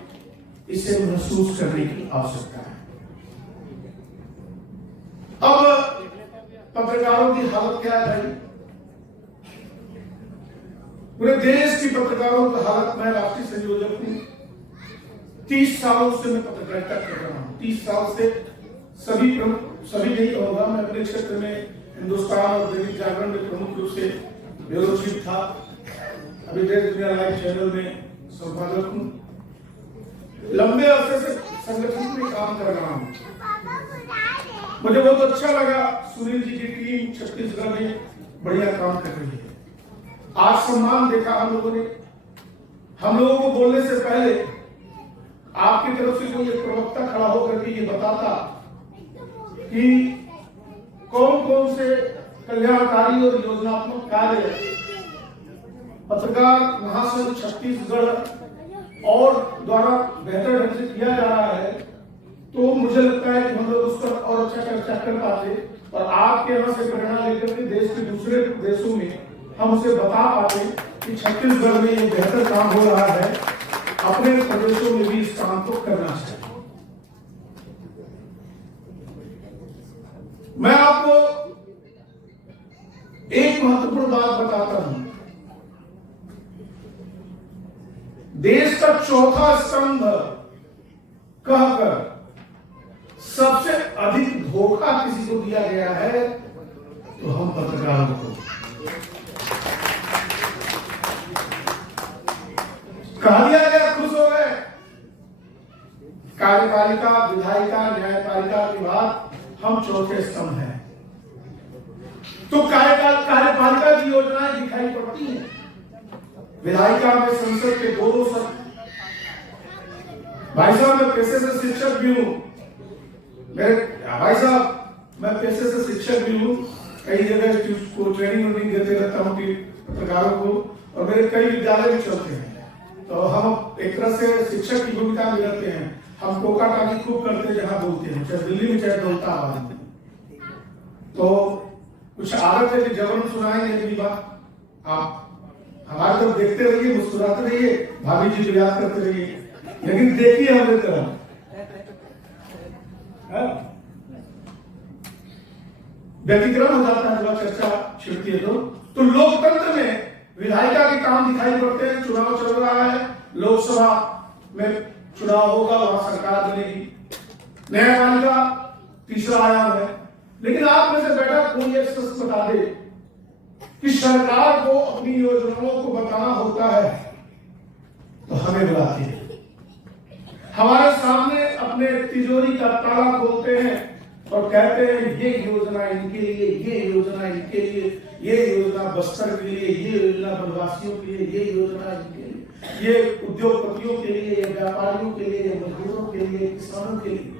इसे महसूस करने की आवश्यकता है। अब पत्रकारों की हालत क्या है भाई? पूरे देश की पत्रकारों की हालत, मैं राष्ट्रीय संयोजक हूं, 30 सालों से मैं पत्रकारिता कर रहा हूं। 30 साल से सभी नहीं कहूंगा, मैं अपने क्षेत्र में हिंदुस्तान और दैनिक जागरण में प्रमुख रूप से ब्यूरो चीफ था। अभी देश दुनिया लाइव चैनल में संपादक हूं। लंबे अरसे से संगठन में काम कर रहा हूं। मुझे बहुत अच्छा लगा, सुनील जी की टीम छत्तीसगढ़ में बढ़िया काम कर रही है। आज सम्मान देखा हम लोगों ने। हम लोगों को बोलने से पहले आपकी तरफ से कोई एक प्रवक्ता खड़ा होकर के ये बताता कि कौन कौन से कल्याणकारी और योजनात्मक कार्य पत्रकार महासंघ छत्तीसगढ़ और द्वारा बेहतर ढंग से किया जा रहा है, तो मुझे लगता है कि हम लोग उस पर और अच्छा चर्चा कर पाते और आपके यहाँ से प्रेरणा लेकर के देश के दूसरे देशों में हम उसे बता पाते कि छत्तीसगढ़ में ये बेहतर काम हो रहा है, अपने प्रदेशों में भी इस काम को करना चाहिए। मैं आपको एक महत्वपूर्ण बात बताता हूं। देश का चौथा स्तंभ कहकर सबसे अधिक धोखा किसी को दिया गया है तो हम पत्रकारों को। कहा दिया गया, खुश हो गए। कार्यपालिका, विधायिका, न्यायपालिका के बाद हम चौथे स्तंभ हैं। तो कार्यपालिका की योजनाएं दिखाई पड़ती हैं। विधायिका में संसद के दोनों सदन। भाई साहब मैं पेशे से शिक्षक भी हूं। मेरे भाई साहब मैं पेशे से शिक्षक भी हूं। कई जगह को ट्रेनिंग देते रहता हूं कि पत्रकारों को, और मेरे कई विद्यालय भी चलते हैं। तो हम एक तरह से शिक्षक की भूमिका में रहते हैं। हम टोका टाकी खूब करते हैं जहां बोलते हैं, चाहे दिल्ली में चाहे दौलताबाद में। तो कुछ आदत है कि जबरन सुनाएंगे मेरी बात, आप हमारे तरफ देखते रहिए, मुस्कुराते रहिए, भाभी जी को याद करते रहिए, लेकिन देखिए हमारे तरफ। व्यतिक्रम हो जाता है जब चर्चा छिड़ती है तो लोकतंत्र में विधायिका के काम दिखाई पड़ते हैं। चुनाव चल रहा है, लोकसभा में चुनाव होगा, वहां सरकार बनेगी। न्यायपालिका तीसरा आयाम है। लेकिन आप में से बेटा कोई एक शख्स बता दे कि सरकार को अपनी योजनाओं को बताना होता है तो हमें बुलाती है, हमारे सामने अपने तिजोरी का ताला खोलते हैं और कहते हैं ये योजना इनके लिए, ये योजना इनके लिए, ये योजना बस्तर के लिए, ये योजना वनवासियों के लिए, ये योजना इनके लिए, ये उद्योगपतियों के लिए, ये व्यापारियों के लिए, ये मजदूरों के लिए, किसानों के लिए।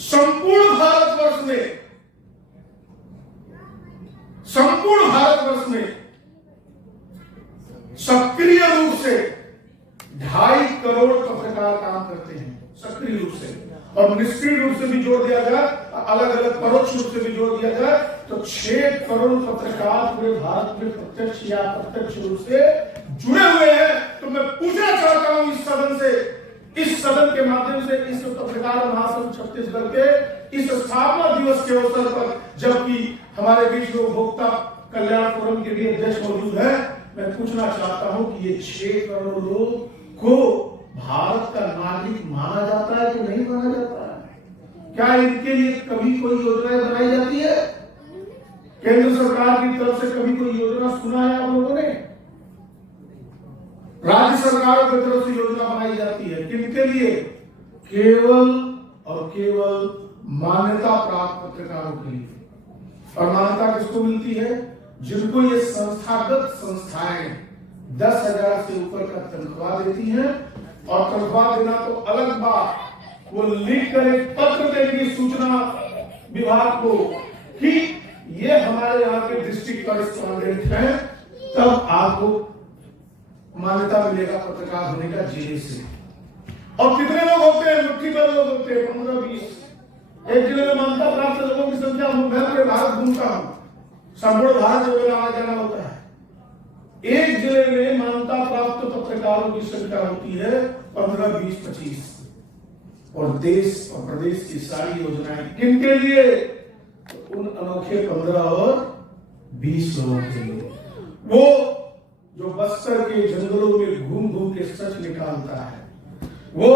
संपूर्ण भारतवर्ष में सक्रिय रूप से 2.5 करोड़ पत्रकार काम करते हैं, सक्रिय रूप से। और निष्क्रिय रूप से भी जोड़ दिया जाए, अलग अलग परोक्ष रूप से भी जोड़ दिया जाए तो 6 करोड़ पत्रकार पूरे भारत में प्रत्यक्ष या अप्रत्यक्ष रूप से जुड़े हुए हैं। तो मैं पूछना चाहता हूं इस सदन से, इस सदन के माध्यम से, इस पत्रकार महासंघ छत्तीसगढ़ के इस स्थापना दिवस के अवसर पर, जबकि हमारे बीच में उपभोक्ता कल्याण फोरम के भी अध्यक्ष मौजूद है, मैं पूछना चाहता हूं कि ये 6 करोड़ लोग को भारत का नागरिक माना जाता है कि नहीं माना जाता है? क्या इनके लिए कभी कोई योजनाएं बनाई जाती है? केंद्र सरकार की तरफ से कभी कोई योजना सुना है आप लोगों ने? राज्य सरकारों की तरफ से योजना बनाई जाती है, किनके लिए? केवल और केवल मान्यता प्राप्त पत्रकारों के लिए। और मान्यता किसको मिलती है? जिनको ये संस्थागत संस्थाएं 10,000 से ऊपर का तनख्वाह देती हैं। और तनख्वाह देना तो अलग बात, वो लिख कर एक पत्र देंगे सूचना विभाग को कि ये हमारे यहाँ के डिस्ट्रिक्ट कॉरेस्पॉन्डेंट हैं, तब आपको मान्यता मिलेगा पत्रकार होने का जिले से। और कितने लोग होते हैं? मुट्ठी भर लोग होते हैं, 15-20। एक जिले में मान्यता प्राप्त लोगों की संख्या, मैं पूरे भारत घूमता हूँ, संपूर्ण भारत जो मेरा आना जाना होता है, एक जिले में मान्यता प्राप्त पत्रकारों की संख्या होती है 15, 20, 25। और देश और प्रदेश की सारी योजनाएं किनके लिए? तो उन अनोखे 15 और 20 लोगों के लिए। वो जो बस्तर के जंगलों में घूम घूम के सच निकालता है, वो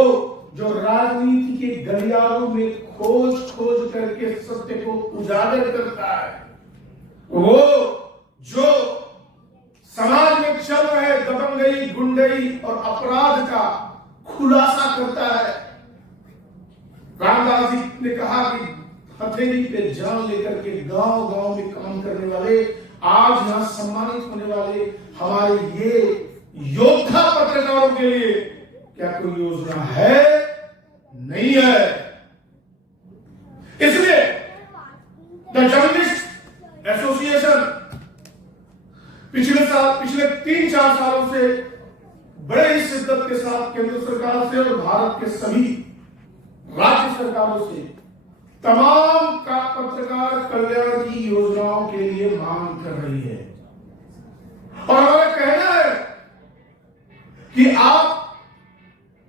जो राजनीति के गलियारों में खोज खोज करके सत्य को उजागर करता है, वो जो समाज में चल रहे दबंगई, गुंडई और अपराध का खुलासा करता है। रामदास जी ने कहा कि हथेली पे जान लेकर के गांव गांव में काम करने वाले, आज यहां सम्मानित होने वाले हमारे ये योद्धा पत्रकारों के लिए क्या कोई योजना है? नहीं है। इसलिए द जर्नलिस्ट एसोसिएशन पिछले 3-4 सालों से बड़े ही शिद्दत के साथ केंद्र सरकार से और भारत के सभी राज्य सरकारों से तमाम का पत्रकार कल्याण की योजनाओं के लिए मांग कर रही है। और हमारा कहना है कि आप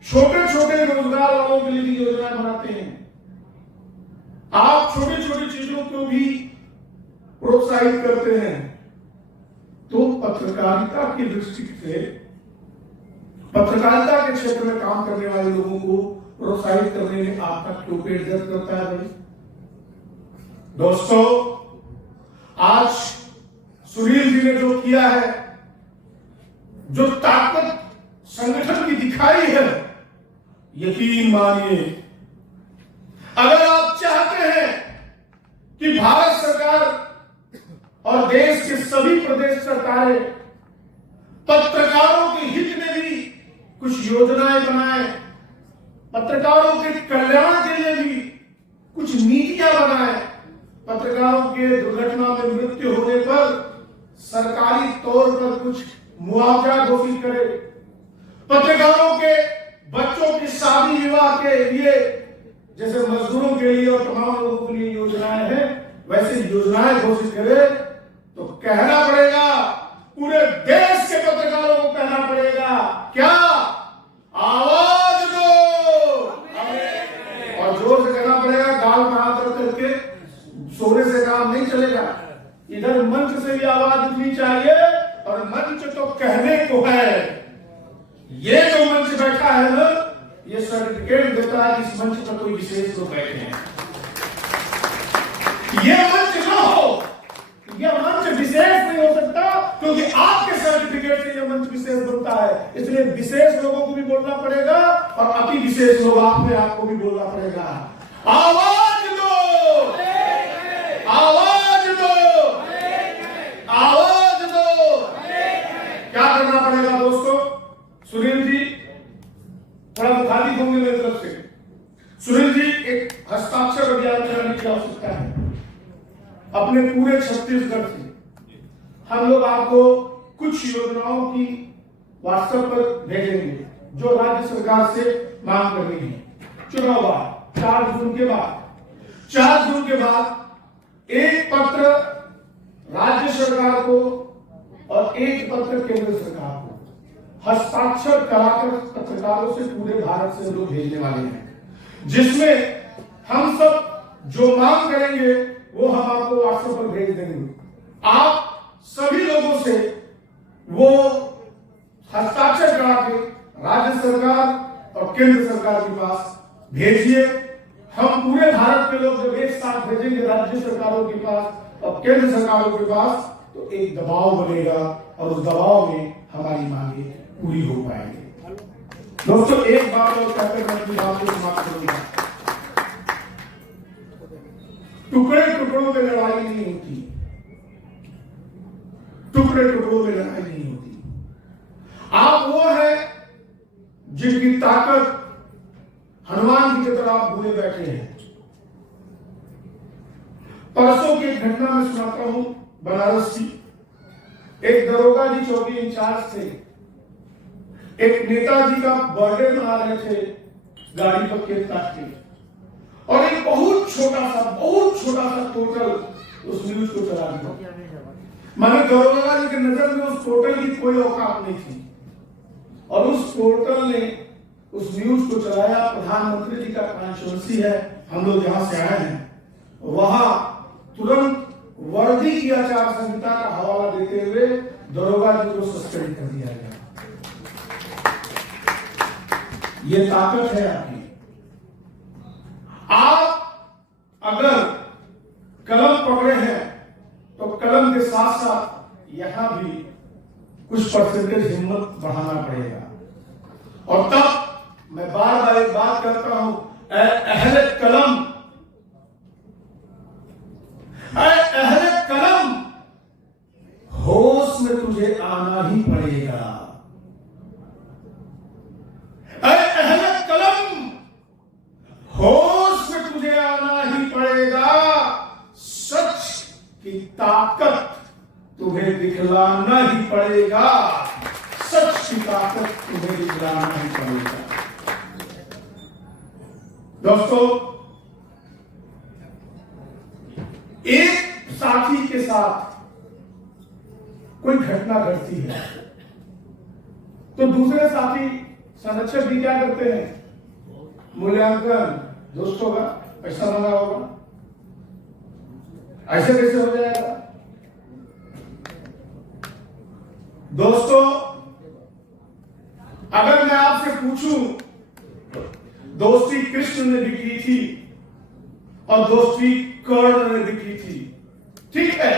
छोटे छोटे रोजगार वालों के लिए भी योजनाएं बनाते हैं, आप छोटी छोटी चीजों को भी प्रोत्साहित करते हैं, तो पत्रकारिता की दृष्टि से, पत्रकारिता के क्षेत्र में काम करने वाले लोगों को प्रोत्साहित करने में आपका क्यों पेट दर्द करता है भाई? दोस्तों, आज सुनील जी ने जो किया है, जो ताकत संगठन की दिखाई है, यकीन मानिए, अगर आप चाहते हैं कि भारत सरकार और देश के सभी प्रदेश सरकारें पत्रकारों के हित में भी कुछ योजनाएं बनाएं, पत्रकारों के कल्याण के लिए भी कुछ नीतियां बनाएं, पत्रकारों के दुर्घटना में मृत्यु होने पर सरकारी तौर पर कुछ मुआवजा घोषित करे, पत्रकारों के बच्चों की शादी विवाह के लिए जैसे मजदूरों के लिए और तमाम लोगों के लिए योजनाएं हैं, वैसे योजनाएं घोषित करे। तो कहना पड़ेगा, पूरे देश के पत्रकारों को कहना पड़ेगा, क्या आवाज दो, और जोर से कहना पड़ेगा, गाल में हाथ रख करके सोने से काम नहीं चलेगा। इधर मंच से भी आवाज उठनी चाहिए, और मंच तो कहने को है। ये जो मंच बैठा है ना, ये सर्टिफिकेट देता है कि इस मंच पर कोई विशेष लोग बैठे हैं। ये मंच न हो, यह मंच विशेष नहीं हो सकता, क्योंकि आपके सर्टिफिकेट से यह मंच विशेष बनता है। इसलिए विशेष लोगों को भी बोलना पड़ेगा और अति विशेष लोग आप में आपको भी बोलना पड़ेगा। आवाज दो, आवाज दो, आवाज दो। क्या करना पड़ेगा दोस्तों? सुनील जी थोड़ा मुखालिफ होंगे मेरी तरफ से। सुनील जी, एक हस्ताक्षर अभियान चलाने की आवश्यकता है अपने पूरे छत्तीसगढ़ से। हम लोग आपको कुछ योजनाओं की व्हाट्सएप पर भेजेंगे जो राज्य सरकार से मांग करनी है। चुनाव बाद 4 जून के बाद एक पत्र राज्य सरकार को और एक पत्र केंद्र सरकार को हस्ताक्षर कराकर पत्रकारों से पूरे भारत से लोग भेजने वाले हैं, जिसमें हम सब जो मांग करेंगे वो हम आपको व्हाट्सएप पर भेज देंगे। आप सभी लोगों से वो हस्ताक्षर करा के राज्य सरकार और केंद्र सरकार के पास भेजिए। हम पूरे भारत के लोग जब एक साथ भेजेंगे राज्य सरकारों के पास और केंद्र सरकारों के पास, तो एक दबाव बनेगा और उस दबाव में हमारी मांगे पूरी हो पाएंगे। दोस्तों, एक बात और कहकर मैं अपनी बात को समाप्त करूंगा। टुकड़े टुकड़ों में लड़ाई नहीं होती, टुकड़े टुकड़ों में लड़ाई नहीं होती। आप वो है जिनकी ताकत हनुमान जी की तरह आप भूले बैठे हैं। परसों की घटना में सुनाता हूं बनारस की। एक दरोगा जी चौकी इंचार्ज थे, एक नेताजी का बर्थडे मना रहे थे गाड़ी पर केक काट के, और एक बहुत छोटा सा पोर्टल उस न्यूज को चला दिया। माने दरोगा जी की नजर में उस पोर्टल की कोई औकात नहीं थी, और उस पोर्टल ने उस न्यूज को चलाया। प्रधानमंत्री जी का कॉन्स्टिट्यूंसी है, हम लोग जहां से आए हैं, वहां तुरंत वर्दी की आचार संहिता का हवाला देते हुए दरोगा जी को सस्पेंड कर दिया गया। ये ताकत है आपकी। आप अगर कलम पकड़े हैं तो कलम के साथ साथ यहां भी कुछ परसेंटेज हिम्मत बढ़ाना पड़ेगा। और तब मैं बार बार एक बात करता हूं, अहले कलम, अहले कलम, होश में तुझे आना ही पड़ेगा। अहले कलम, होश में तुझे आना ही पड़ेगा। सच की ताकत तुम्हें दिखलाना ही पड़ेगा, सच की ताकत तुम्हें दिखलाना ही पड़ेगा। दोस्तों, एक साथी के साथ कोई घटना घटती है तो दूसरे साथी संरक्षक भी क्या करते हैं? मूल्यांकन दोस्तों का पैसा लगा होगा, ऐसे कैसे हो जाएगा? दोस्तों, अगर मैं आपसे पूछूं, दोस्ती कृष्ण ने भी की थी और दोस्ती कर्ण ने भी की थी, ठीक है,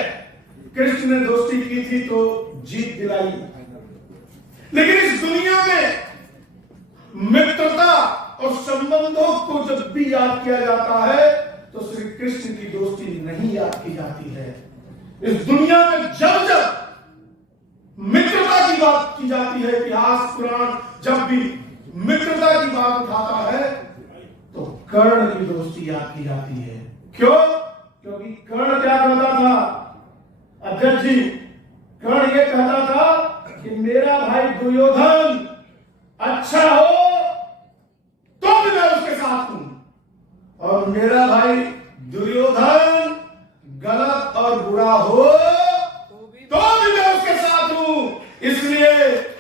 कृष्ण ने दोस्ती की थी तो जीत दिलाई, लेकिन इस दुनिया में मित्रता और संबंधों को जब भी याद किया जाता है तो श्री कृष्ण की दोस्ती नहीं याद की जाती है। इस दुनिया में जब जब मित्रता की बात की जाती है, इतिहास पुराण जब भी मित्रता की बात उठाता है तो कर्ण की दोस्ती याद की जाती है। क्यों? क्योंकि कर्ण क्या कहता था अध्यक्ष जी? कर्ण ये कहता था कि मेरा भाई दुर्योधन अच्छा हो तो भी मैं उसके साथ हूं, और मेरा भाई दुर्योधन गलत और बुरा हो तो भी मैं उसके साथ हूं। इसलिए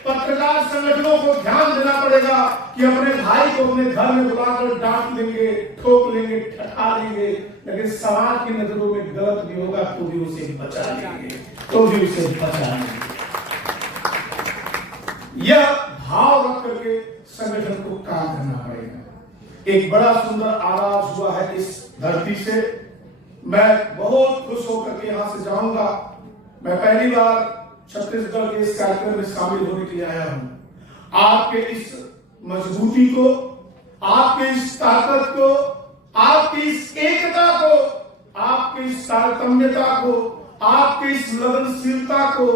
पत्रकार संगठनों को ध्यान देना पड़ेगा कि अपने भाई को अपने घर में बुलाकर डांट लेंगे, ठोक लेंगे, ठठा लेंगे, लेकिन समाज की नजरों में गलत भी होगा तो भी उसे बचा लेंगे, तो भी उसे बचा लेंगे। यह भाव रख करके संगठन को काम करना पड़ेगा। एक बड़ा सुंदर आगाज हुआ है इस धरती से। मैं बहुत खुश होकर के यहाँ से जाऊंगा। मैं पहली बार छत्तीसगढ़ के इस कार्यक्रम में शामिल होने के लिए आया हूं। आपके इस मजबूती को, आपके इस ताकत को, आपकी इस एकता को, आपकी इस तारतम्यता को, आपकी इस लगनशीलता को,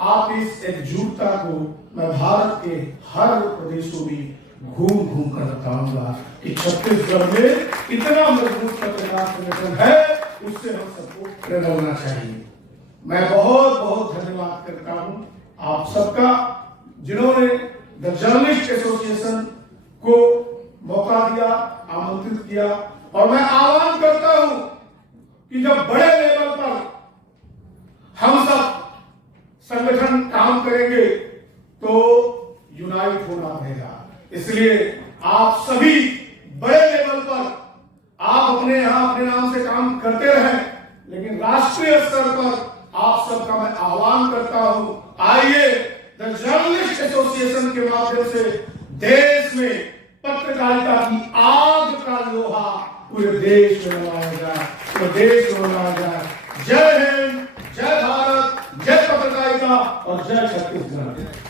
आपकी इस एकजुटता को मैं भारत के हर प्रदेशों में घूम घूम कर बताऊंगा कि छत्तीसगढ़ में इतना मजबूत पत्रकार संगठन है, उससे हम सबको प्रेरणा होना चाहिए। मैं बहुत बहुत धन्यवाद करता हूं आप सबका, जिन्होंने द जर्नलिस्ट एसोसिएशन को मौका दिया, आमंत्रित किया। और मैं आह्वान करता हूं कि जब बड़े लेवल पर हम सब संगठन काम करेंगे तो यूनाइट होना पड़ेगा। इसलिए आप सभी बड़े लेवल पर आप अपने यहां अपने नाम से काम करते रहें, लेकिन राष्ट्रीय स्तर पर आप सबका मैं आह्वान करता हूं, आइए द जर्नलिस्ट एसोसिएशन के माध्यम से देश में पत्रकारिता की आग का लोहा पूरे देश में लगाया जाए, पूरे देश में लगाया जाए। जय हिंद, जय भारत, जय पत्रकारिता और जय छत्तीसगढ़।